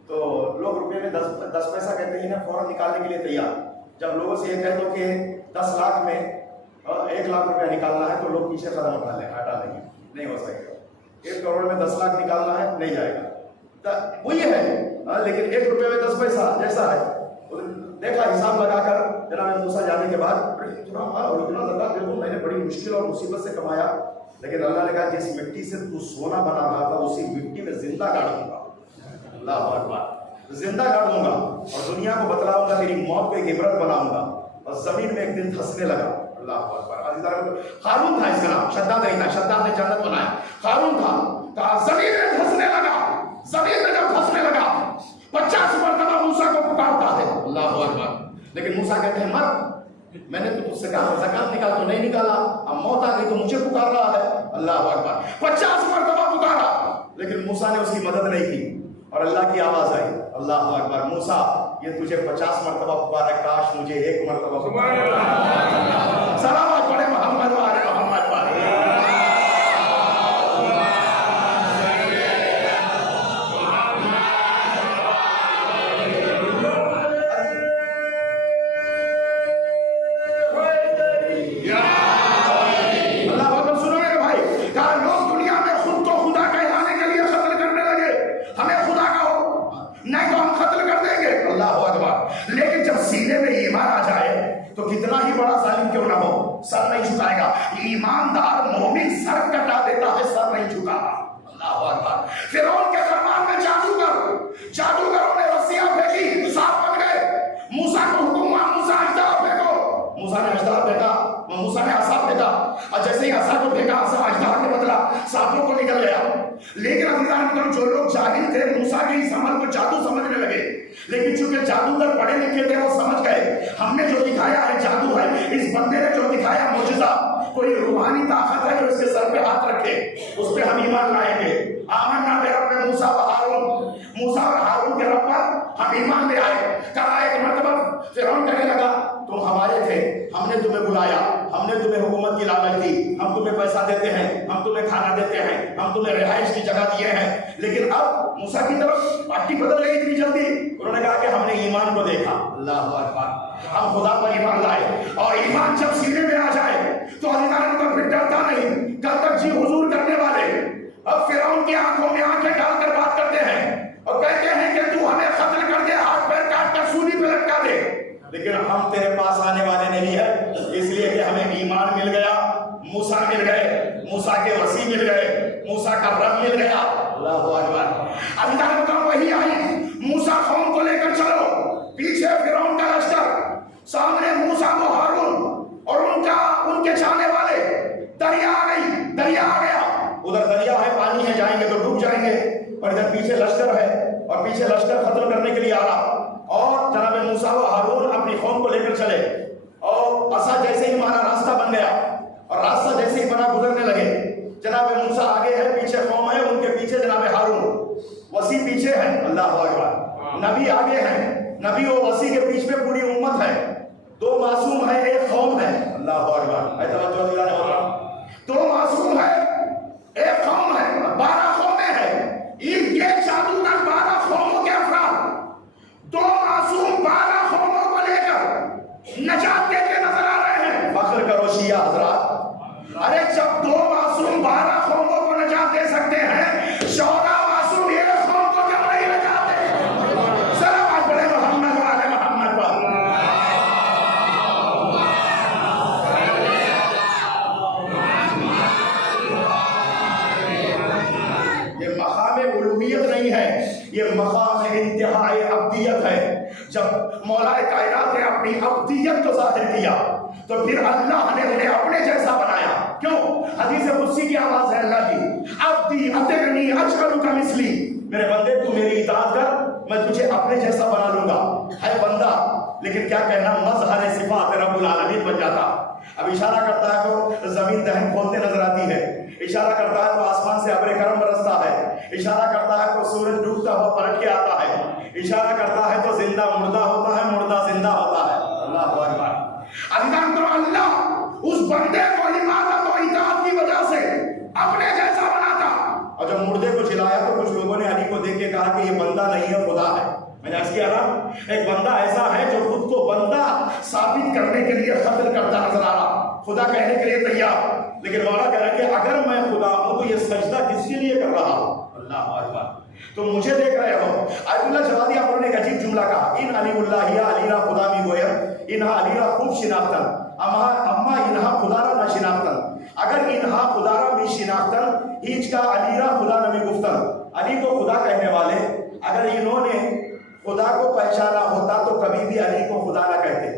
تو لوگ روپے میں 10 پیسہ کہتے ہیں نا، فوراً نکالنے کے لیے تیار۔ جب لوگوں سے یہ کہہ دو کہ 10 لاکھ میں 1 لاکھ روپیہ نکالنا ہے تو لوگ پیچھے قدم اٹھا لیں، ہٹا لیں گے، نہیں ہو سکے گا۔ 1 کروڑ میں 10 لاکھ نکالنا ہے، نہیں جائے گا۔ وہ یہ ہے، لیکن 1 روپے میں 10 پیسہ جیسا ہے۔ دیکھا حساب لگا کر جناب موسیٰ جانے کے بعد اتنا زکوٰۃ دے دوں، میں نے بڑی مشکل اور مصیبت سے کمایا، لیکن اللہ نے کہا جس مٹی سے تو سونا بنا رہا تھا اسی مٹی میں زندہ گاڑ دوں گا۔ اللہ اکبر، زندہ گاڑ دوں گا اور دنیا کو بتلاؤں گا، تیری موت کو ایک عبرت بناؤں گا۔ اور زمین میں ایک دن دھسنے لگا۔ اللہ اکبر، قارون تھا اس کا نام، شداد نہیں تھا، شداد نے جنت بنایا، قارون تھا۔ کہا زمین میں دھسنے لگا، زمین میں جب دھسنے لگا 50 مرتبہ موسیٰ کو پکارتا ہے۔ اللہ اکبر، لیکن موسیٰ کہتے ہیں مر، میں نے تو تجھ سے کہا زکوٰۃ نکال تو نہیں نکالا، اب موت آ گئی تو مجھے پکار رہا ہے۔ اللہ اکبر، 50 مرتبہ پکارا، لیکن موسیٰ نے اس کی مدد نہیں کی، اور اللہ کی آواز آئی، اللہ اکبر، موسیٰ یہ تجھے 50 مرتبہ پکارا، کاش مجھے 1 مرتبہ پکارا۔ صلوات پڑھے محمد و آل محمد پر۔ لیکن جب سینے میں ایمان آ جائے تو کتنا ہی بڑا ظالم کیوں نہ ہو سر نہیں جھکائے گا۔ ایماندار مومن سر کٹا دیتا ہے، سر نہیں جھکاتا۔ اللہ اکبر، فرعون کے دربار میں جادوگروں نے رسیاں پھینکی، سانپ بن گئے۔ موسیٰ کو حکم ہوا موسیٰ اژدہا پھینکو، موسیٰ نے اژدہا پھینکا، موسیٰ نے عصا پھینکا، اور جیسے ہی عصا کو پھینکا عصا اژدہا نے بدلا، سانپوں کو نکل گیا۔ لیکن عزیزان جو لوگ جاہل تھے موسیٰ کے اس عمل کو جادو سمجھنے لگے، لیکن چونکہ جادوگر پڑھے لکھے تھے وہ سمجھ گئے ہم نے جو دکھایا ہے جادو ہے، اس بندے نے جو دکھایا معجزہ کوئی روحانی طاقت ہے جو اس کے سر پہ ہاتھ رکھے اس پہ ہم ایمان لائیں گے۔ آمنا برب موسیٰ و ہارون، موسیٰ اور ہارون کے رب پر ہم ایمان لے آئے۔ کہا ایک مرتبہ فرعون کہنے لگا تم ہمارے تھے، ہم نے تمہیں بلایا، ہم نے تمہیں حکومت کی لالچ دی، ہم تمہیں پیسہ دیتے ہیں، ہم تمہیں کھانا دیتے ہیں، ہم تمہیں رہائش کی جگہ دیے ہیں، لیکن اب موسیٰ کی طرف پارٹی بدل گئی اتنی جلدی۔ انہوں نے کہا کہ ہم نے ایمان کو دیکھا، اللہ اکبر، ہم خدا پر ایمان لائے، اور ایمان جب سینے میں آ جائے تو عزیزان تو پھر ڈرتا نہیں، کل تک جی حضور کرنے والے اب فرعون کی آنکھوں میں آنکھیں ڈال کر بات کرتے ہیں اور کہتے ہیں کہ تو ہمیں قتل کر دے، ہاتھ پیر کاٹ کر سولی پہ لٹکا دے، لیکن ہم تیرے پاس آنے والے نہیں ہیں، اس لیے کہ ہمیں ایمان مل گیا، موسیٰ مل گئے، موسیٰ کے وسیع مل گئے، موسیٰ کا رب مل گیا، اللہ اکبر۔ عزیزان بتاؤ وہی آئی، موسیٰ قوم کو لے کر چلو، پیچھے فرعون کا لشکر، سامنے موسیٰ و ہارون اور ان کے چاہنے والے، دریا آ گئی، دریا آ گیا، ادھر دریا ہے، پانی ہے، جائیں گے تو ڈوب جائیں گے، اور ادھر پیچھے لشکر ہے اور پیچھے لشکر ختم کرنے کے لیے آ رہا، اور جناب موسیٰ و ہارون اپنی قوم کو لے کر چلے، اور عصا جیسے ہی ہمارا راستہ بن گیا اور راستہ جیسے ہی بنا گزرنے لگے، جناب موسیٰ آگے ہے، پیچھے قوم ہے، ان کے پیچھے جناب ہارون، وسیع پیچھے ہے، اللہ اکبر، نبی آگے ہیں، نبی و وسیع کے پیچھے میں پوری امت ہے، دو معصوم ہے، ایک قوم ہے، اللہ اکبر، اے توجہ دینا ہے، دو معصوم ہے، ایک قوم ہے، 12 قومیں ہیں، یہ جادوگر 12 قوموں کے افراد، دو معصوم 12 قوموں کو لے کر نجات دیتے نظر آ رہے ہیں۔ فخر کرو شیعہ حضرات، ارے جب دو معصوم 12 قوموں کو نجات دے سکتے ہیں، 14 معصوم ایک قوم کو کیوں نہیں نجات دے؟ صلوات پڑھیں محمد و آل محمد پر۔ یہ مقام الوہیت نہیں ہے، یہ مقام انتہائی عبدیت ہے۔ جب مولا کائنات نے اپنی عبدیت کو ظاہر کیا تو پھر اللہ نے انہیں اپنے جیسا بنایا۔ کیوں؟ حدیث قدسی کی آواز ہے اللہ کی، عبدی اطعنی اجعلک مثلی، میرے بندے تو میری اطاعت کر، میں تجھے اپنے جیسا بنا لوں گا۔ ہے بندہ، لیکن کیا کہنا، مظہر صفات رب العالمین بن جاتا۔ اب اشارہ کرتا ہے تو زمین دہن کھولتے نظر آتی ہے، اشارہ کرتا ہے تو آسمان سے ابر کرم برستا ہے، اشارہ کرتا ہے تو سورج ڈوبتا ہوا پلٹ کے آتا ہے، اشارہ کرتا ہے تو زندہ مردہ ہوتا ہے، مردہ زندہ ہوتا ہے، اللہ اکبر۔ عزیزان تو اللہ اس بندے کو عبادت و اطاعت کی وجہ سے اپنے جیسا بناتا، اور جب مردے کو جلایا تو کچھ لوگوں نے علی کو دیکھ کے کہا کہ یہ بندہ نہیں ہے، خدا ہے۔ میں نے عرض کیا نا، ایک بندہ ایسا ہے جو خود کو بندہ ثابت کرنے کے لیے قتل کرتا نظر آ رہا، خدا کہنے کے لیے تیار، لیکن مولا کہہ رہا کہ اگر میں خدا ہوں تو یہ سجدہ کس کے لیے کر رہا ہوں؟ اللہ اکبر، تو مجھے دیکھ رہے ہو۔ آیت اللہ جوادی آپ نے ایک عجیب جملہ کہا، ان علی اللہ یا علی را خدا می گویم انہا علی را خوب شناختن اما انہا خدا را نہ شناختن، اگر انہا خدا را بھی شناختن ہیچ کا علی را خدا نمی گفتن، علی کو خدا کہنے والے اگر انہوں نے خدا کو پہچانا ہوتا تو کبھی بھی علی کو خدا نہ کہتے،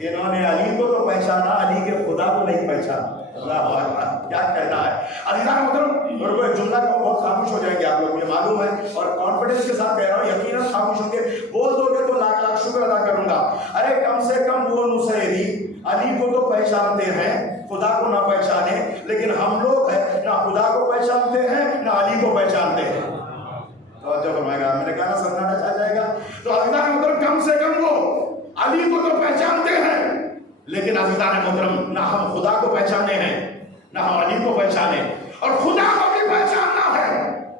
انہوں نے علی کو تو پہچانا، علی کے خدا کو نہیں پہچانا، اللہ اکبر، کیا کہنا ہے۔ عزیزان محترم، اور وہ جملہ کو بہت خاموش ہو جائیں گے آپ لوگ، مجھے معلوم ہے اور کانفیڈنس کے ساتھ کہہ رہا ہوں، یقیناً خاموش ہوں گے، بول دو گے تو لاکھ لاکھ شکر ادا کروں گا۔ ارے کم سے کم وہ نصیری علی کو تو پہچانتے ہیں، خدا کو نہ پہچانے، لیکن ہم لوگ ہیں نہ خدا کو پہچانتے ہیں نہ علی کو پہچانتے ہیں۔ توجہ فرمائے گا، میں نے کہا نا سمجھانا چاہ جائے گا، تو عزیزان محترم کم سے کم وہ علی کو تو پہچانتے ہیں، لیکن عزیزان محترم نہ ہم خدا کو پہچانے ہیں نہ ہم علی کو پہچانے، اور خدا کو بھی پہچاننا ہے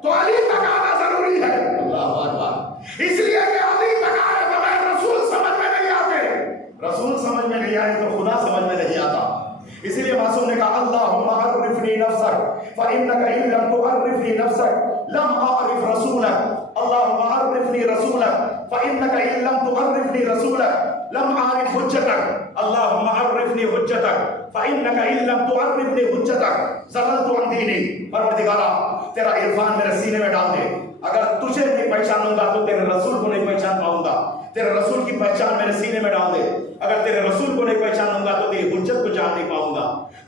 تو علی تک آنا ضروری ہے، اللہ اکبر، اس لیے کہ علی تک آنے بغیر رسول سمجھ میں نہیں آتے، رسول سمجھ میں نہیں آئے تو خدا سمجھ میں نہیں آتا۔ اسی لیے معصوم نے کہا اللہم عرفنی نفسک فإنک ان لم تعرفنی نفسک لم اعرف رسولک، اللہم عرفنی رسولک فإنک ان لم تعرفنی رسولک لم اعرف حجتک، اللہم عرفنی حجتک فإنک ان لم تعرفنی حجتک زغلت عن دینی۔ پروردگارا تیرا عرفان میرے سینے میں ڈال دے، اگر تجھے نہیں پہچانوں گا تو تیرے رسول کو نہیں پہچان پاؤں گا، تیرے رسول کی پہچان میرے سینے میں ڈال دے، اگر تیرے رسول کو نہیں پہچانوں گا تو تیری حجت کو جان نہیں پاؤں گا،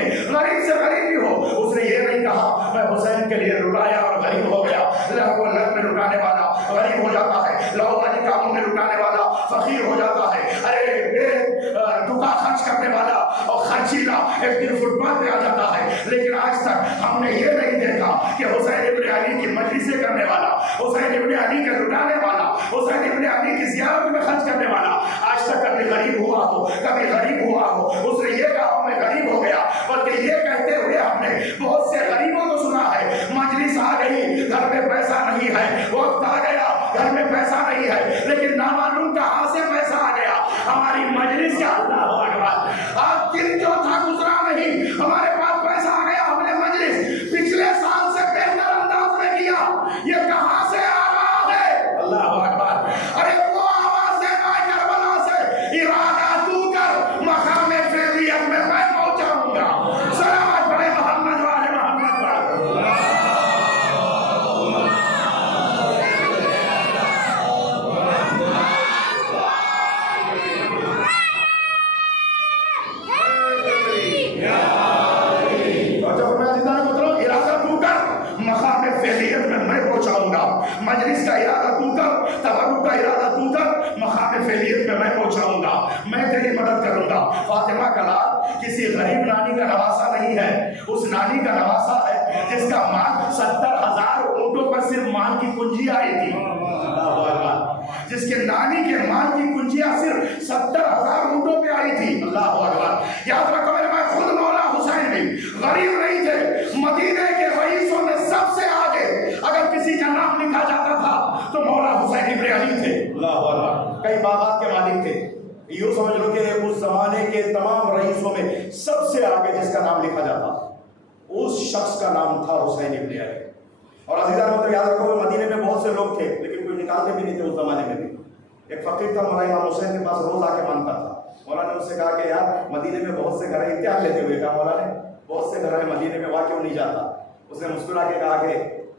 میں غریب سے غریب بھی ہو، اس نے یہ نہیں کہا میں حسین کے لیے لٹایا اور غریب ہو گیا۔ لہو لگ میں لٹانے والا غریب ہو جاتا ہے، لہو والی کاموں میں لٹانے والا فقیر ہو جاتا ہے، ارے دکا خرچ کرنے والا اور خرچیلا ایک دن فٹ پاتھ پہ آ جاتا ہے۔ لیکن آج تک ہم نے یہ نہیں دیکھا کہ حسین ابن علی کی مجلسیں کرنے والا، حسین ابن علی کے لٹانے والا، حسین ابن علی کی زیارت میں خرچ کرنے والا آج تک کبھی غریب ہوا ہو، کبھی غریب ہوا ہو۔ اس نے یہ کہا میں غریب ہو گیا، بلکہ یہ کہتے ہوئے ہم نے بہت سے غریبوں کو سنا ہے مجلس آ گئی، گھر میں پیسہ نہیں ہے، وقت آ گیا گھر میں پیسہ نہیں ہے، لیکن نامعلوم کہاں سے پیسہ آ گیا ہماری مجلس کا۔ اللہ اکبر، آج دن جو تھا گزرا نہیں، ہمارے پاس پیسہ آ گیا، ہم نے مجلس پچھلے سال سے بہتر انداز میں کیا، یہ کہاں سے آ رہا ہے؟ اللہ اکبر، ارے وہ آواز ہے کربلا سے، ارادہ تو کر مقام فعلیت میں میں پہنچاؤں گا۔ صلوات پڑھے محمد والے محمد پر۔ مجلس کا ارادہ تو کر، تبرک کا ارادہ تو کر، مقام فعلیت میں میں پہنچاؤں گا، میں تیری مدد کروں گا۔ فاطمہ کا لال کسی غریب نانی کا نواسا نہیں ہے، اس نانی کا نواسا ہے جس کا مال 70,000 اونٹوں پر صرف مال کی کنجی آئی تھی۔ جس کے نانی کے مال کی کنجیاں صرف 70,000 اونٹوں پہ آئی تھی۔ اللہ اکبر، یاد رکھو میں خود مولا حسین بھی غریب نہیں تھے، مدینے کے رئیسوں میں سب سے آگے اگر کسی کا نام لکھا جاتا تھا تو مولا حسین ابن علی تھے۔ اللہ اکبر، کئی باغات کے مالک تھے، یوں سمجھ لو کہ اس زمانے کے تمام رئیسوں میں سب سے آگے جس کا نام لکھا جاتا اس شخص کا نام تھا حسین ابن علی۔ اور عزیزان مطلب یاد رکھو مدینے میں بہت سے لوگ تھے لیکن کوئی نکالتے بھی نہیں تھے اس زمانے میں بھی۔ ایک فقیر تھا مولانا امام حسین کے پاس، روز آ کے مانگتا تھا۔ مولانا نے اس سے کہا کہ یار مدینے میں بہت سے گھر ہیں، امتحان لیتے ہوئے کہا مولانا نے بہت سے گھر ہیں مدینے میں، وہاں کیوں نہیں جاتا؟ اس نے مسکرا کے کہا کہ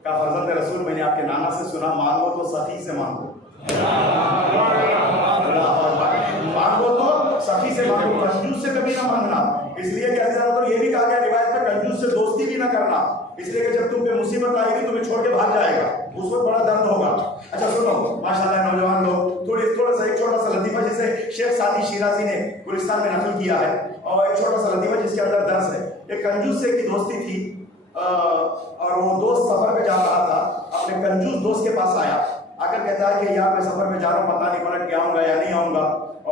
فرزند رسول میں نے آپ کے نانا سے سنا مانگو تو سخی سے مانگو، مانگو تو سخی سے مانگو، کنجوس سے کبھی نہ مانگنا۔ اس لیے کہ عزیزان یہ بھی کہا گیا روایت میں کنجوس سے دوستی بھی نہ کرنا، اس لیے کہ جب تم پہ مصیبت آئے گی تمہیں چھوڑ کے بھاگ جائے گا، اس وقت بڑا درد ہوگا۔ اچھا سنو ماشاءاللہ نوجوان لوگ، تھوڑا سا ایک چھوٹا سا لطیفہ جسے شیخ سعدی شیرازی نے گلستان میں نقل کیا ہے، اور ایک چھوٹا سا لطیفہ جس کے اندر درس ہے۔ ایک کنجوس سے کی دوستی تھی اور وہ دوست سفر پہ جا رہا تھا، اپنے کنجوس دوست کے پاس آیا، آ کر کہتا ہے کہ یار میں سفر میں جا رہا ہوں، پتہ نہیں پلٹ کے آؤں گا یا نہیں آؤں گا،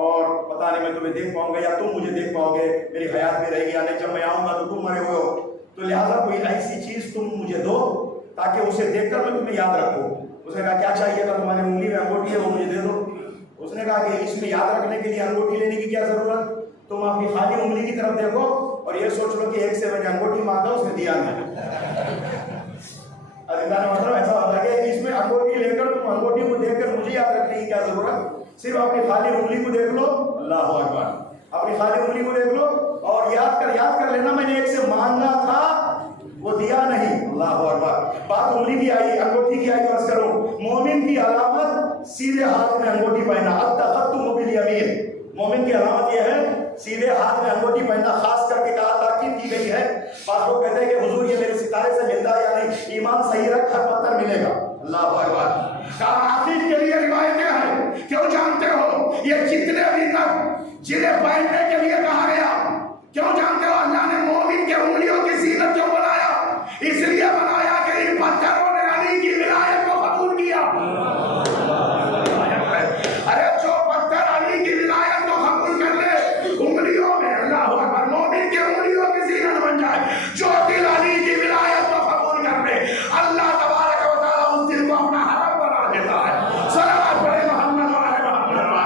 اور پتہ نہیں میں تمہیں دیکھ پاؤں گا یا تم مجھے دیکھ پاؤ گے، میری حیات بھی رہے گی یا نہیں، جب میں آؤں گا تو تم مرے ہوئے ہو، تو لہٰذا کوئی ایسی چیز تم مجھے دو تاکہ اسے دیکھ کر میں تمہیں یاد رکھوں۔ اس نے کہا کیا چاہیے گا؟ تمہاری انگلی میں انگوٹھی ہے وہ مجھے دے دو۔ اس نے کہا کہ اس میں یاد رکھنے کے لیے انگوٹھی لینے کی کیا ضرورت، تم اپنی خالی انگلی کی طرف دیکھو اور یہ سوچ لو کہ ایک سے میں نے انگوٹھی مانگا اس نے دیا نہیں۔ مطلب ایسا ہوتا ہے کہ اس میں انگوٹھی لے کر تم انگوٹھی کو دیکھ کر مجھے یاد رکھنے کی کیا ضرورت، صرف اپنی خالی انگلی کو دیکھ لو۔ اللہ اکبر، اپنی خالی انگلی کو دیکھ لو اور یاد کر لینا میں نے ایک سے مانگا تھا وہ دیا نہیں۔ اللہ اکبر، بات انگلی کی آئی، انگوٹھی کی آئی، فرض کرو مومن کی علامت سیدھے ہاتھ میں انگوٹھی پہننا، التقطم بالیمین، مومن کی علامت یہ ہے سیدھے ہاتھ میں انگوٹھی پہننا، خاص کر کے کہا تاکید کی گئی ہے۔ بعض لوگ کہتے ہیں کہ حضور یہ میرے ستارے سے ملتا ہے یا نہیں، ایمان صحیح رکھ ہر پتھر ملے گا۔ اللہ اکبر، عقید کے لیے روایتیں ہیں، کیوں جانتے ہو یہ جتنے بھی نگ جنہیں پہننے کے لیے کہا گیا، کیوں جانتے ہو اللہ نے مومن کے انگلیوں کی زینت کیوں بنایا؟ اس لیے بنایا کہ ان پتھروں نے علی کی ولایت کو قبول کیا۔ ارے جو پتھر علی کی ولایت کو قبول کر لے انگلیوں میں، اللہ اکبر، مومن کی انگلیوں کی زینت بن جائے، جو دل علی کی ولایت کو قبول کر لے اللہ تبارک و تعالیٰ اس دل کو اپنا حرم بنا دیتا ہے۔ صلوات پڑھے محمد وعلی محمد۔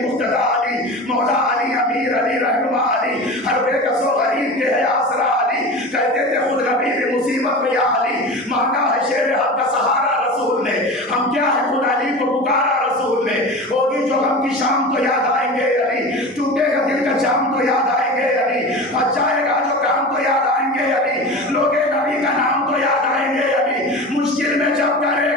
مقتدا علی، مولا علی، امیر علی، رہنما علی، ہر بے کس و غریب کے ہے آسرا علی، کہتے تھے خود نبی مصیبت میں یا علی، مانگا ہے شیر حق کا سہارا رسول نے، ہم کیا ہے خود علی کو پکارا رسول نے، ہوگی جو غم کی شام تو یاد آئیں گے علی، ٹوٹے گا دل کا جام تو یاد آئیں گے علی، بچ جائے گا جو کام تو یاد آئیں گے علی، لوگ نبی کا نام تو یاد آئیں گے علی، مشکل میں جب کرے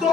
2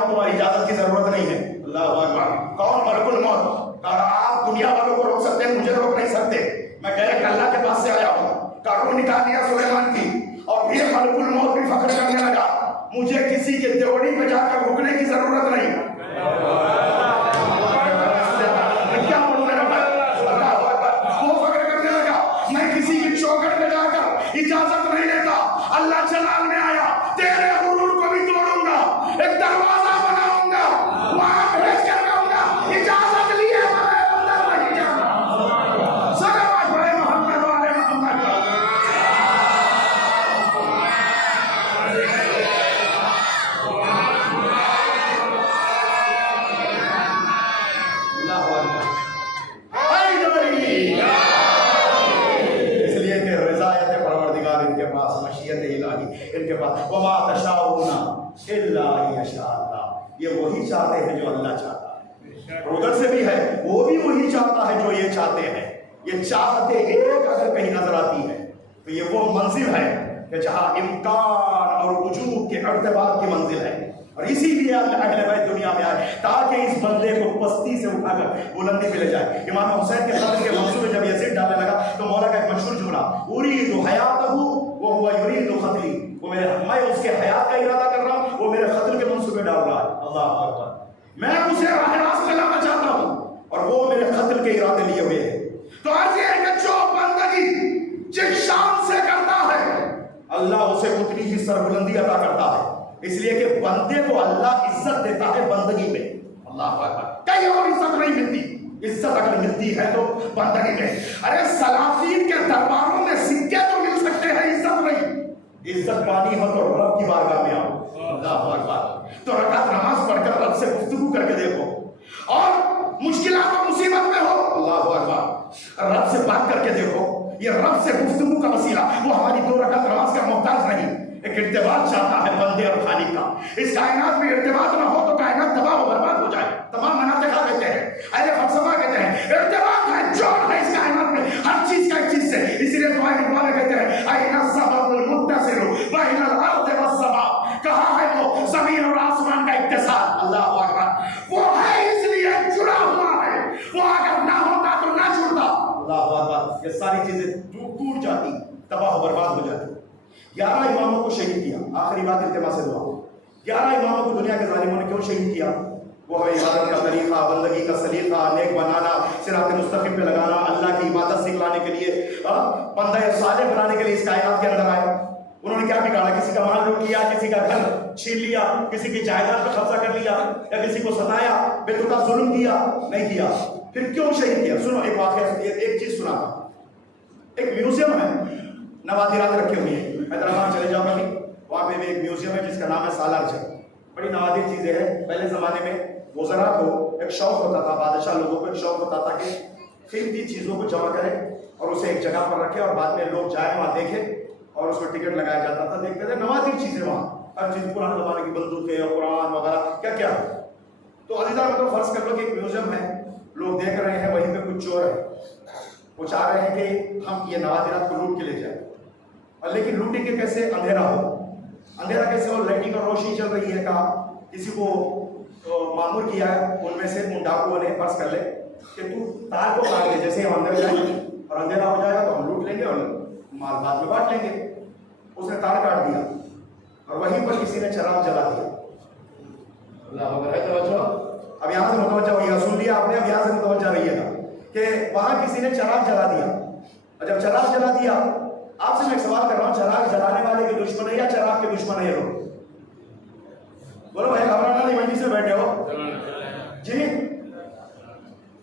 ہوں تمہاری اجازت کی ضرورت نہیں ہے. اللہ اکبر. کون ملک الموت؟ کہا آپ دنیا والوں کو روک سکتے ہیں, مجھے روک نہیں سکتے. میں ڈائریکٹ اللہ کے پاس سے آیا ہوں. کارو نکال دیا سلیمان کی, اور پھر ملک الموت بھی فخر کرنے لگا, مجھے کسی کے دیوڑی پہ جا کر رکنے کی ضرورت نہیں. کیا بولوں میرا بھائی؟ اللہ اکبر. وہ فخر کرنے لگا, میں کسی کی چوکھٹ پہ جا کر اجازت نہیں لیتا. اللہ جلال میں آیا, تیرے غرور کو بھی توڑوں گا, ایک دروازہ بناؤں گا, وہاں بھیج کر کہوں گا اجازت لیے بغیر اندر نہیں جانا. صلوات بھائی محمد والے محمد. اللہ اکبر. اس لیے کہ رضایت پروردگار ان کے پاس, مشیت الہی ان کے پاس. وما تشاؤون الا ان یشاء اللہ. یہ وہی چاہتے ہیں جو اللہ چاہتا ہے. ادھر سے بھی ہے, وہ بھی وہی چاہتا ہے جو یہ چاہتے ہیں. یہ چاہتے ایک اگر کہیں نظر آتی ہے تو یہ وہ منزل ہے کہ جہاں امکان اور وجود کے ارتباط کی منزل ہے. اور اسی لیے اہل بیت دنیا میں آئے تاکہ اس بندے کو پستی سے اٹھا کر بلندی پہ لے جائے. امام حسین کے قتل کے منصوبے جب یزید ڈالنے لگا تو مولا کا ایک مشہور جملہ, اريد حیاتہ وهو يريد قتلی. میں اس کے حیات کا ارادہ کر رہا ہوں, وہ میرے قتل کے منصوبے ڈال رہا ہے. اللہ اکبر. میں اسے راہ راست پہ لانا چاہتا ہوں اور وہ میرے قتل کے ارادے لیے ہوئے ہیں. تو آج یہ کہ جو بندگی جس شان سے کرتا ہے اللہ اسے اتنی ہی سربلندی عطا کرتا ہے. اس لیے کہ بندے کو اللہ عزت دیتا ہے بندگی میں. اللہ اکبر. کہیں اور عزت نہیں ملتی. عزت اگر ملتی ہے تو بندگی میں. ارے سلاطین کے درباروں میں سکے تو مل سکتے ہیں, عزت نہیں. عزت پانی ہو تو رب کی بارگاہ میں آؤ. اللہ اکبر. تو رکعت نماز پڑھ کر رب سے گفتگو کر کے دیکھو, اور مشکلات و مصیبت میں ہو, اللہ اکبر, رب سے بات کر کے دیکھو. یہ رب سے گفتگو کا وسیلہ, وہ ہماری 2 رکعت نماز کا محتاج نہیں. ایک ارتباط چاہتا ہے بندے اور خالق کا. اس کائنات میں ارتباط نہ ہو تو کائنات تباہ و برباد ہو جائے. تمام مناطق کہتے ہیں, اہل فلسفہ کہتے ہیں ارتباط ہے, جوڑ ہے اس کائنات میں ہر چیز کا ایک چیز سے. اسی لیے دعائیں اقبال کہتے ہیں اين السبب المتصل بين الارض والسماء. کہاں ہے وہ زمین اور آسمان کا اتصال؟ اللہ اکبر. وہ ہے اس لیے جڑا ہوا ہے, وہ اگر نہ ہوتا تو نہ جڑتا. اللہ اکبر. یہ ساری چیزیں ٹوٹ جاتی, تباہ و برباد ہو جاتی. 11 اماموں کو شہید کیا. آخری بات التماس سے دعا. 11 اماموں کو دنیا کے ظالموں نے کیوں شہید کیا؟ وہ ہے عبادت کا طریقہ, بندگی کا سلیقہ, نیک بنانا, صراط مستقیم پہ لگانا, اللہ کی عبادت سکھلانے کے لیے, بندہ صالح بنانے کے لیے اس کائنات کے اندر آئے. انہوں نے کیا بگاڑا؟ کسی کا مال لوٹ لیا, کسی کا گھر چھین لیا, کسی کی جائیداد پہ قبضہ کر لیا, یا کسی کو ستایا, بے ترقہ ظلم کیا. نہیں کیا. پھر کیوں شہید کیا؟ سنو ایک واقعہ, ایک چیز سناتا. ایک میوزیم ہے, نوادرات رکھے ہوئے ہیں. حیدرآباد چلے جاؤ کبھی, وہاں پہ ایک میوزیم ہے جس کا نام ہے سالار جنگ. بڑی نوادر چیزیں ہیں. پہلے زمانے میں وزراء کو ایک شوق ہوتا تھا, بادشاہ لوگوں کو ایک شوق ہوتا تھا کہ قیمتی چیزوں کو جمع کریں اور اسے ایک جگہ پر رکھیں, اور بعد میں لوگ جائیں وہاں دیکھیں, اور اس میں ٹکٹ لگایا جاتا تھا. دیکھتے تھے نوادر چیزیں وہاں, ہر چیز پرانے زمانے کی بندوقیں اور قرآن وغیرہ کیا کیا. تو عزیزان مطلب فرض کر لو کہ ایک میوزیم ہے, لوگ دیکھ رہے ہیں, وہیں پہ کچھ چور ہے, وہ چاہ رہے ہیں کہ ہم یہ نوادرات کو لوٹ کے لے جائیں. اور لیکن لوٹیں گے کیسے؟ اندھیرا ہو. اندھیرا کیسے ہو؟ لائٹنگ اور روشنی چل رہی ہے. کہا کسی کو معمور کیا ہے ان میں سے, ان ڈاکوؤں نے فرض کر لے کہ تو تار کو کاٹ دے, جیسے ہم اندر جائیں گے اور اندھیرا ہو جائے گا تو ہم لوٹ لیں گے اور مال بعد میں بانٹ لیں گے. اس نے تار کاٹ دیا اور وہیں پر کسی نے چراغ جلا دیا. اللہ اکبر. ہے توجہ. اب یہاں سے متوجہ ہوئیے, سن لیا آپ نے, اب یہاں سے متوجہ رہیے گا کہ وہاں کسی نے چراغ جلا دیا. اور جب چراغ جلا دیا, آپ سے میں ایک سوال کر رہا ہوں, چراغ جلانے والے کے دشمن ہے یا چراغ کے دشمن ہے یہ لوگ؟ بولو بھائی, گھبرانا نہیں, مجلس سے بیٹھے ہو جی,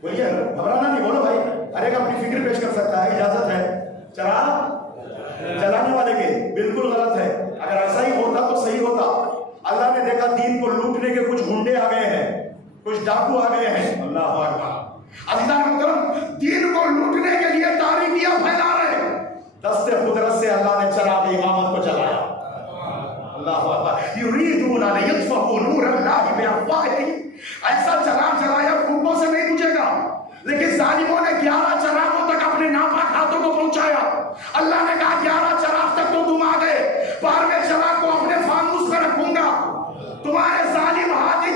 بولیے گھبرانا نہیں, بولو بھائی. ہر ایک اپنی فکر پیش کر سکتا ہے, اجازت ہے. چراغ جلانے والے کے بالکل غلط ہے. اگر ایسا ہی ہوتا تو صحیح ہوتا. اللہ نے دیکھا دین کو لوٹنے کے کچھ گنڈے آ گئے ہیں, کچھ ڈاکو آ گئے ہیں. اللہ اکبر. عزیزان محترم, دین کو لوٹنے کے لیے تاریکیاں پھیلا رہے, دست قدرت سے اللہ نے چراغ امامت کو چلایا. اللہ اکبر. یریدون ان یطفئوا نور اللہ بافواہہم. ایسا چراغ جلایا پھوکوں سے نہیں بجھے گا, لیکن ظالموں نے 11 چراغوں تک اپنے ناپاک ہاتھوں کو پہنچایا. اللہ نے کہا 11 چراغ تک تو تم آ گئے, 12ویں چراغ کو اپنے فانوس پر رکھوں گا. تمہارے ظالم ہاتھ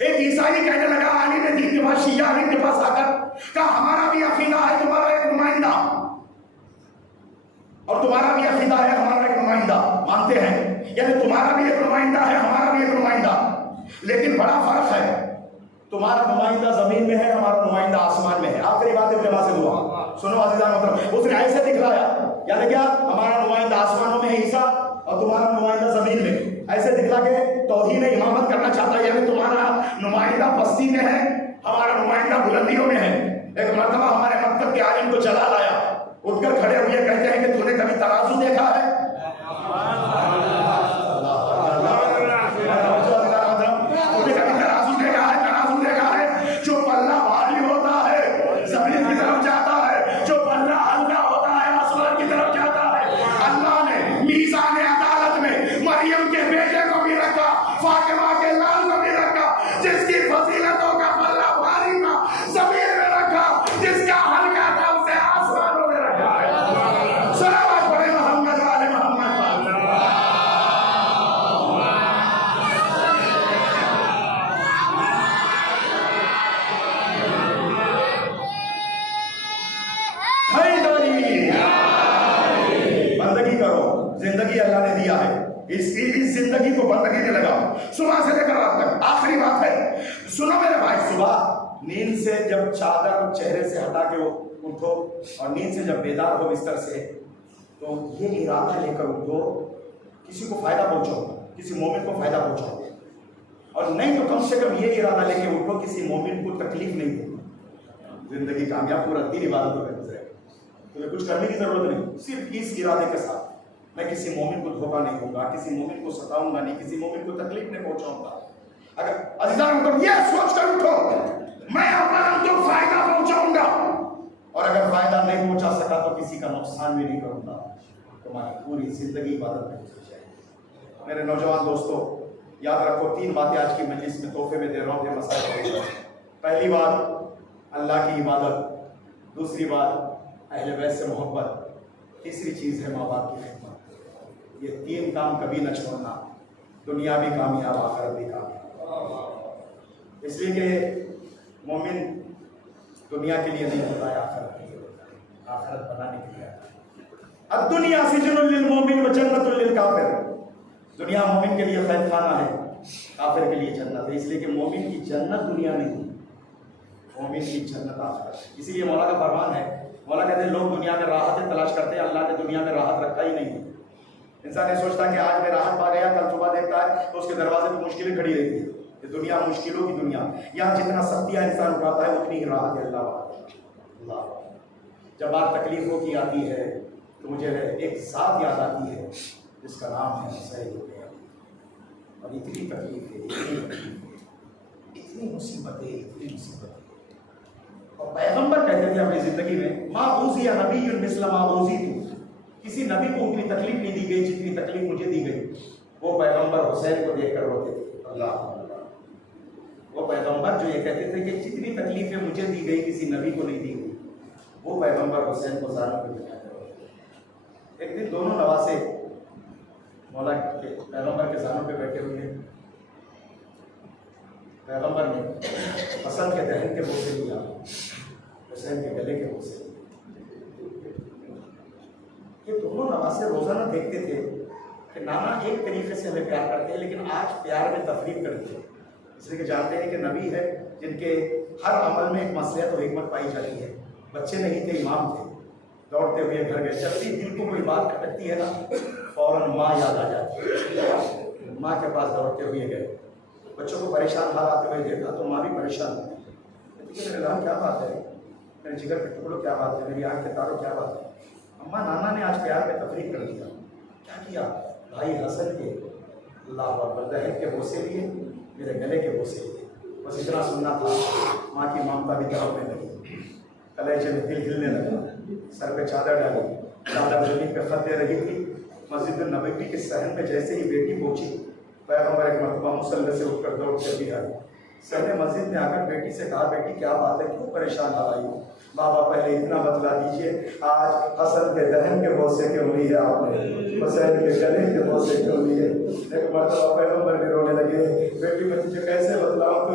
ایک عیسائی کہنے لگا علی نے دین کے بعد شیعہ علی کے پاس آ کر کہا ہمارا بھی عقیدہ ہے تمہارا ایک نمائندہ، اور تمہارا بھی عقیدہ ہے ہمارا ایک نمائندہ، مانتے ہیں یعنی تمہارا بھی ایک نمائندہ ہے ہمارا بھی ایک نمائندہ، لیکن بڑا فرق ہے، تمہارا نمائندہ زمین میں ہے ہمارا نمائندہ آسمان میں ہے۔ آخری بات علماء سے دعا سنو عزیزان محترم، اس نے ایسے دکھلایا یعنی کیا ہمارا نمائندہ آسمانوں میں ہے عیسیٰ اور تمہارا نمائندہ زمین میں، ایسے دکھلا کے توہین امامت کرنا چاہتا ہے، یعنی تمہارا نمائندہ بستی میں ہے ہمارا نمائندہ بلندیوں میں ہے۔ ایک مرتبہ ہمارے مکتب کے عالم کو چلا لایا، اٹھ کر کھڑے ہوئے کہتے ہیں کہ تو نے کبھی ترازو دیکھا ہے؟ زندگی اللہ نے دیا ہے، اس زندگی کو بندگی میں لگاؤ، صبح سے لے کر رات تک۔ آخری بات ہے، سنو میرے بھائی، صبح نیند سے جب چادر چہرے سے ہٹا کے اٹھو اور نیند سے جب بیدار ہو بستر سے، تو یہ ارادہ لے کر اٹھو کسی کو فائدہ پہنچاؤ، کسی مومن کو فائدہ پہنچاؤ، اور نہیں تو کم سے کم یہ ارادہ لے کے اٹھو کسی مومن کو تکلیف نہیں دو۔ زندگی کامیاب پورا دن عبادتوں میں گزرے، تمہیں کچھ کرنے کی ضرورت نہیں، صرف اس ارادے کے ساتھ میں کسی مومن کو دھوکہ نہیں دوں گا، کسی مومن کو ستاؤں گا نہیں، کسی مومن کو تکلیف نہیں پہنچاؤں گا۔ اگر عزیزان تم یہ سوچ کر اٹھو میں اپنا تو فائدہ پہنچاؤں گا، اور اگر فائدہ نہیں پہنچا سکا تو کسی کا نقصان بھی نہیں کروں گا، تمہاری پوری زندگی عبادت میں گزر جائے گی۔ میرے نوجوان دوستو، یاد رکھو 3 باتیں آج کی مجلس میں تحفے میں دے رہا ہوں، یہ مسائل۔ پہلی بات اللہ کی عبادت، دوسری بات اہل بیت سے محبت، تیسری چیز ہے ماں باپ کی خدمت۔ یہ 3 کام کبھی نہ چھوڑنا، دنیا بھی کامیاب آخرت بھی کامیاب، اس لیے کہ مومن دنیا کے لیے نہیں ہوتا ہے، آخرت کے لیے ہوتا ہے، آخرت بنانے کے لیے آتا ہے۔ الدنیا سجن للمومن و جنت للکافر، دنیا مومن کے لیے قید خانہ ہے، کافر کے لیے جنت ہے، اس لیے کہ مومن کی جنت دنیا نہیں، مومن کی جنت آخرت ہے۔ اسی لیے مولا کا فرمان ہے، مولا کہتے ہیں لوگ دنیا میں راحتیں تلاش کرتے ہیں، اللہ نے دنیا میں راحت رکھا ہی نہیں ہے۔ انسان یہ سوچتا ہے کہ آج میں راحت پا گیا، کل صبح دیکھتا ہے تو اس کے دروازے پہ مشکلیں کھڑی رہتی ہیں۔ یہ دنیا مشکلوں کی دنیا، یہاں جتنا سختیاں انسان اٹھاتا ہے اتنی ہی راحت ہے۔ اللہ جب بات تکلیفوں کی آتی ہے تو مجھے ایک ذات یاد آتی ہے جس کا نام ہے حسین، اور اتنی تکلیف ہے، اتنی مصیبتیں، اور پیغمبر کہتے تھے اپنی زندگی میں ما اوذی نبی مثل ما اوذیت، کسی نبی کو اتنی تکلیف نہیں دی گئی جتنی تکلیف مجھے دی گئی۔ وہ پیغمبر حسین کو دیکھ کر روتے تھے۔ اللہ، وہ پیغمبر جو یہ کہتے تھے کہ جتنی تکلیفیں مجھے دی گئی کسی نبی کو نہیں دی گئی، وہ پیغمبر حسین کو زانوں پہ بٹھا کر روتے تھے۔ ایک دن دونوں نواسے مولا کے پیغمبر کے زانوں پہ بیٹھے ہوئے، پیغمبر نے حسن کے دہن کے بوسے لیا، حسین کے گلے کے بوسے۔ یہ دونوں نواسے روزانہ دیکھتے تھے کہ نانا ایک طریقے سے ہمیں پیار کرتے ہیں لیکن آج پیار میں تفریق کرتے ہیں، اس لیے کہ جانتے ہیں کہ نبی ہے جن کے ہر عمل میں ایک مصلحت و حکمت پائی جاتی ہے۔ بچے نہیں تھے، امام تھے، دوڑتے ہوئے گھر گئے، چلتی دل کو کوئی بات کھٹکتی ہے نا فوراً ماں یاد آ جاتی ہے، ماں کے پاس دوڑتے ہوئے گئے، بچوں کو پریشان حال آتے ہوئے دیکھا تو ماں بھی پریشان ہوئی، میرے نام کیا بات ہے، میرے جگر کے ٹکڑوں کیا بات ہے، میری آنکھ کے تاروں کیا بات ہے، اماں نانا نے آج پیار میں تفریق کر دیا۔ کیا کیا؟ بھائی حسن کے اللہ اکبر دہن کے بوسے لیے، میرے گلے کے بوسے لیے، بس اتنا سننا تھا۔ ماں کی ممتا بھی تڑپنے لگی، کلیجے میں دل ہلنے لگا، سر پہ چادر ڈالی، چادر زمین پہ خط دے رہی تھی۔ مسجد النبوی کے صحن میں جیسے ہی بیٹی پہنچی، پیغمبر ایک مرتبہ مصلی سے اٹھ کر دوڑ کے بھی آئی، صحن مسجد میں آ کر بیٹی سے کہا بیٹی کیا بات ہے، کیوں پریشان آ رہی ہو؟ بابا پہلے اتنا بتلا دیجئے، آج حسن کے دہن کے بوسے کیوں لیے آپ نے، حسین کے گلے کے بوسے کیوں لیے؟ ایک مرتبہ پیغمبر بھی رونے لگے، بیٹی میں تجھے کیسے بتلاؤں، تو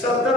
70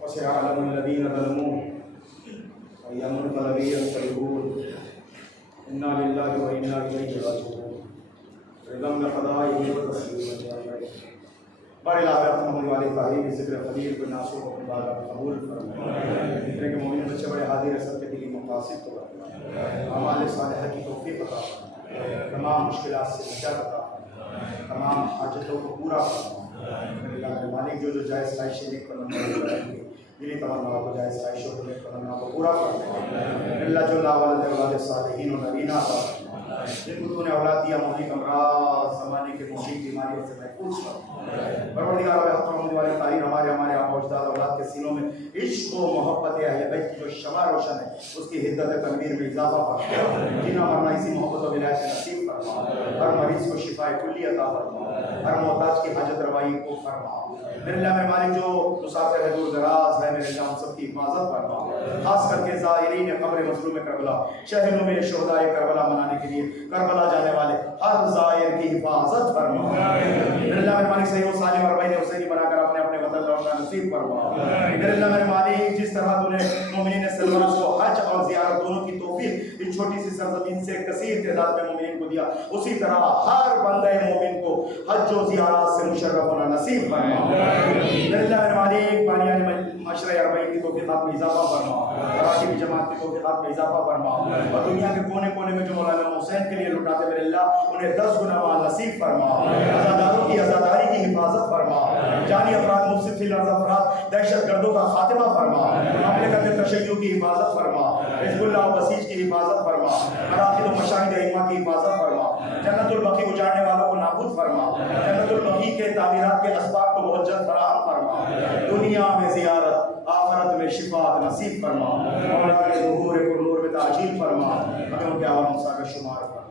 وسيعلم الذين ظلموا أي منقلب ينقلبون إنا لله وإنا إليه راجعون رضم قضائه وتسليما بار العبادت محمد والے تعلیم ذکر قدیر کو ناسو کو بارہ قبول فرمائے کہ مومن بچے بڑے حاضر سب کے دلی مقاصد کو اعمال صالحہ کی توفیق عطا فرمائے، تمام مشکلات سے نجات عطا فرمائے، تمام حاجتوں کو پورا فرمائے۔ اللہ مالک جو جائز خواہشیں دیکھ کر ہم دلی تمنا کو جائز خواہشوں کو دیکھ کر تمنا کو پورا فرمائے۔ اللہ جو لا ولد اولاد صالحین و نبینا عطا فرمائے، جن کو تو نے اولاد دیا مہلک امراض زمانے کے مصیب بیماریوں سے محفوظ فرمائے۔ پروردگار حق ہونے والے تعین ہمارے آبا اجداد اولاد کے سینوں میں عشق و محبت اہل بیت کی جو شمع روشن ہے اس کی حدت تنویر میں اضافہ فرما، جینا مرنا اسی محبت و ولایت نصیب فرما، ہر مریض کو شفاء کلی عطا فرما، ہر محتاج کی حاجت روائی کو فرما۔ میرے اللہ میرے مالک جو مسافر ہے دور دراز ہے میرے اللہ ہم سب کی حفاظت فرما، خاص کر کے زائرین قبر مظلوم کربلا شہروں میں شہدائے کربلا منانے کے لیے کربلا جانے والے ہر زائر کی حفاظت فرما۔ میرے اللہ میرے مالک صحیح و سالم اربعین حسینی بنا کر اپنے اپنے وطن لوٹنا نصیب فرما۔ میرے اللہ میرے مالک جس طرح تو نے مومنین سلمان کو حج اور زیارت دونوں کی توفیق اس چھوٹی سی سرزمین سے کثیر تعداد میں مومنین کو دیا، اسی طرح ہر بندہ مومن کو حج و زیارات سے مشرف ہونا نصیب فرما۔ میرے اللہ میرے مالک بانیان معاشرہ اربعین کی توفیقات میں اضافہ فرما، راتب جماعت کی توفیقات میں اضافہ فرما، اور دنیا کے کونے کونے میں جو مولانا حسین کے لیے لٹاتے میرے اللہ انہیں 10 گنا مال نصیب فرما، عزاداروں کی عزاداری کی حفاظت فرما، جانی افراد مفسد فی الارض افراد دہشت گردوں کا خاتمہ فرما، مملکت تشیع کی حفاظت فرما، حزب اللہ و بسیج کی حفاظت فرما، مراکز و مشاہد ائمہ کی حفاظت فرما، جنت البقیع اجاڑنے والوں کو نابود فرما، جنت البقیع کے تعمیرات کے اسباب کو بہت جلد فراہم فرما، دنیا میں زیارت آخرت میں شفاعت نصیب فرما، مولا کے ظہور پر نور میں تعجیل فرما، ہمیں ان کے عوام کا شمار فرما۔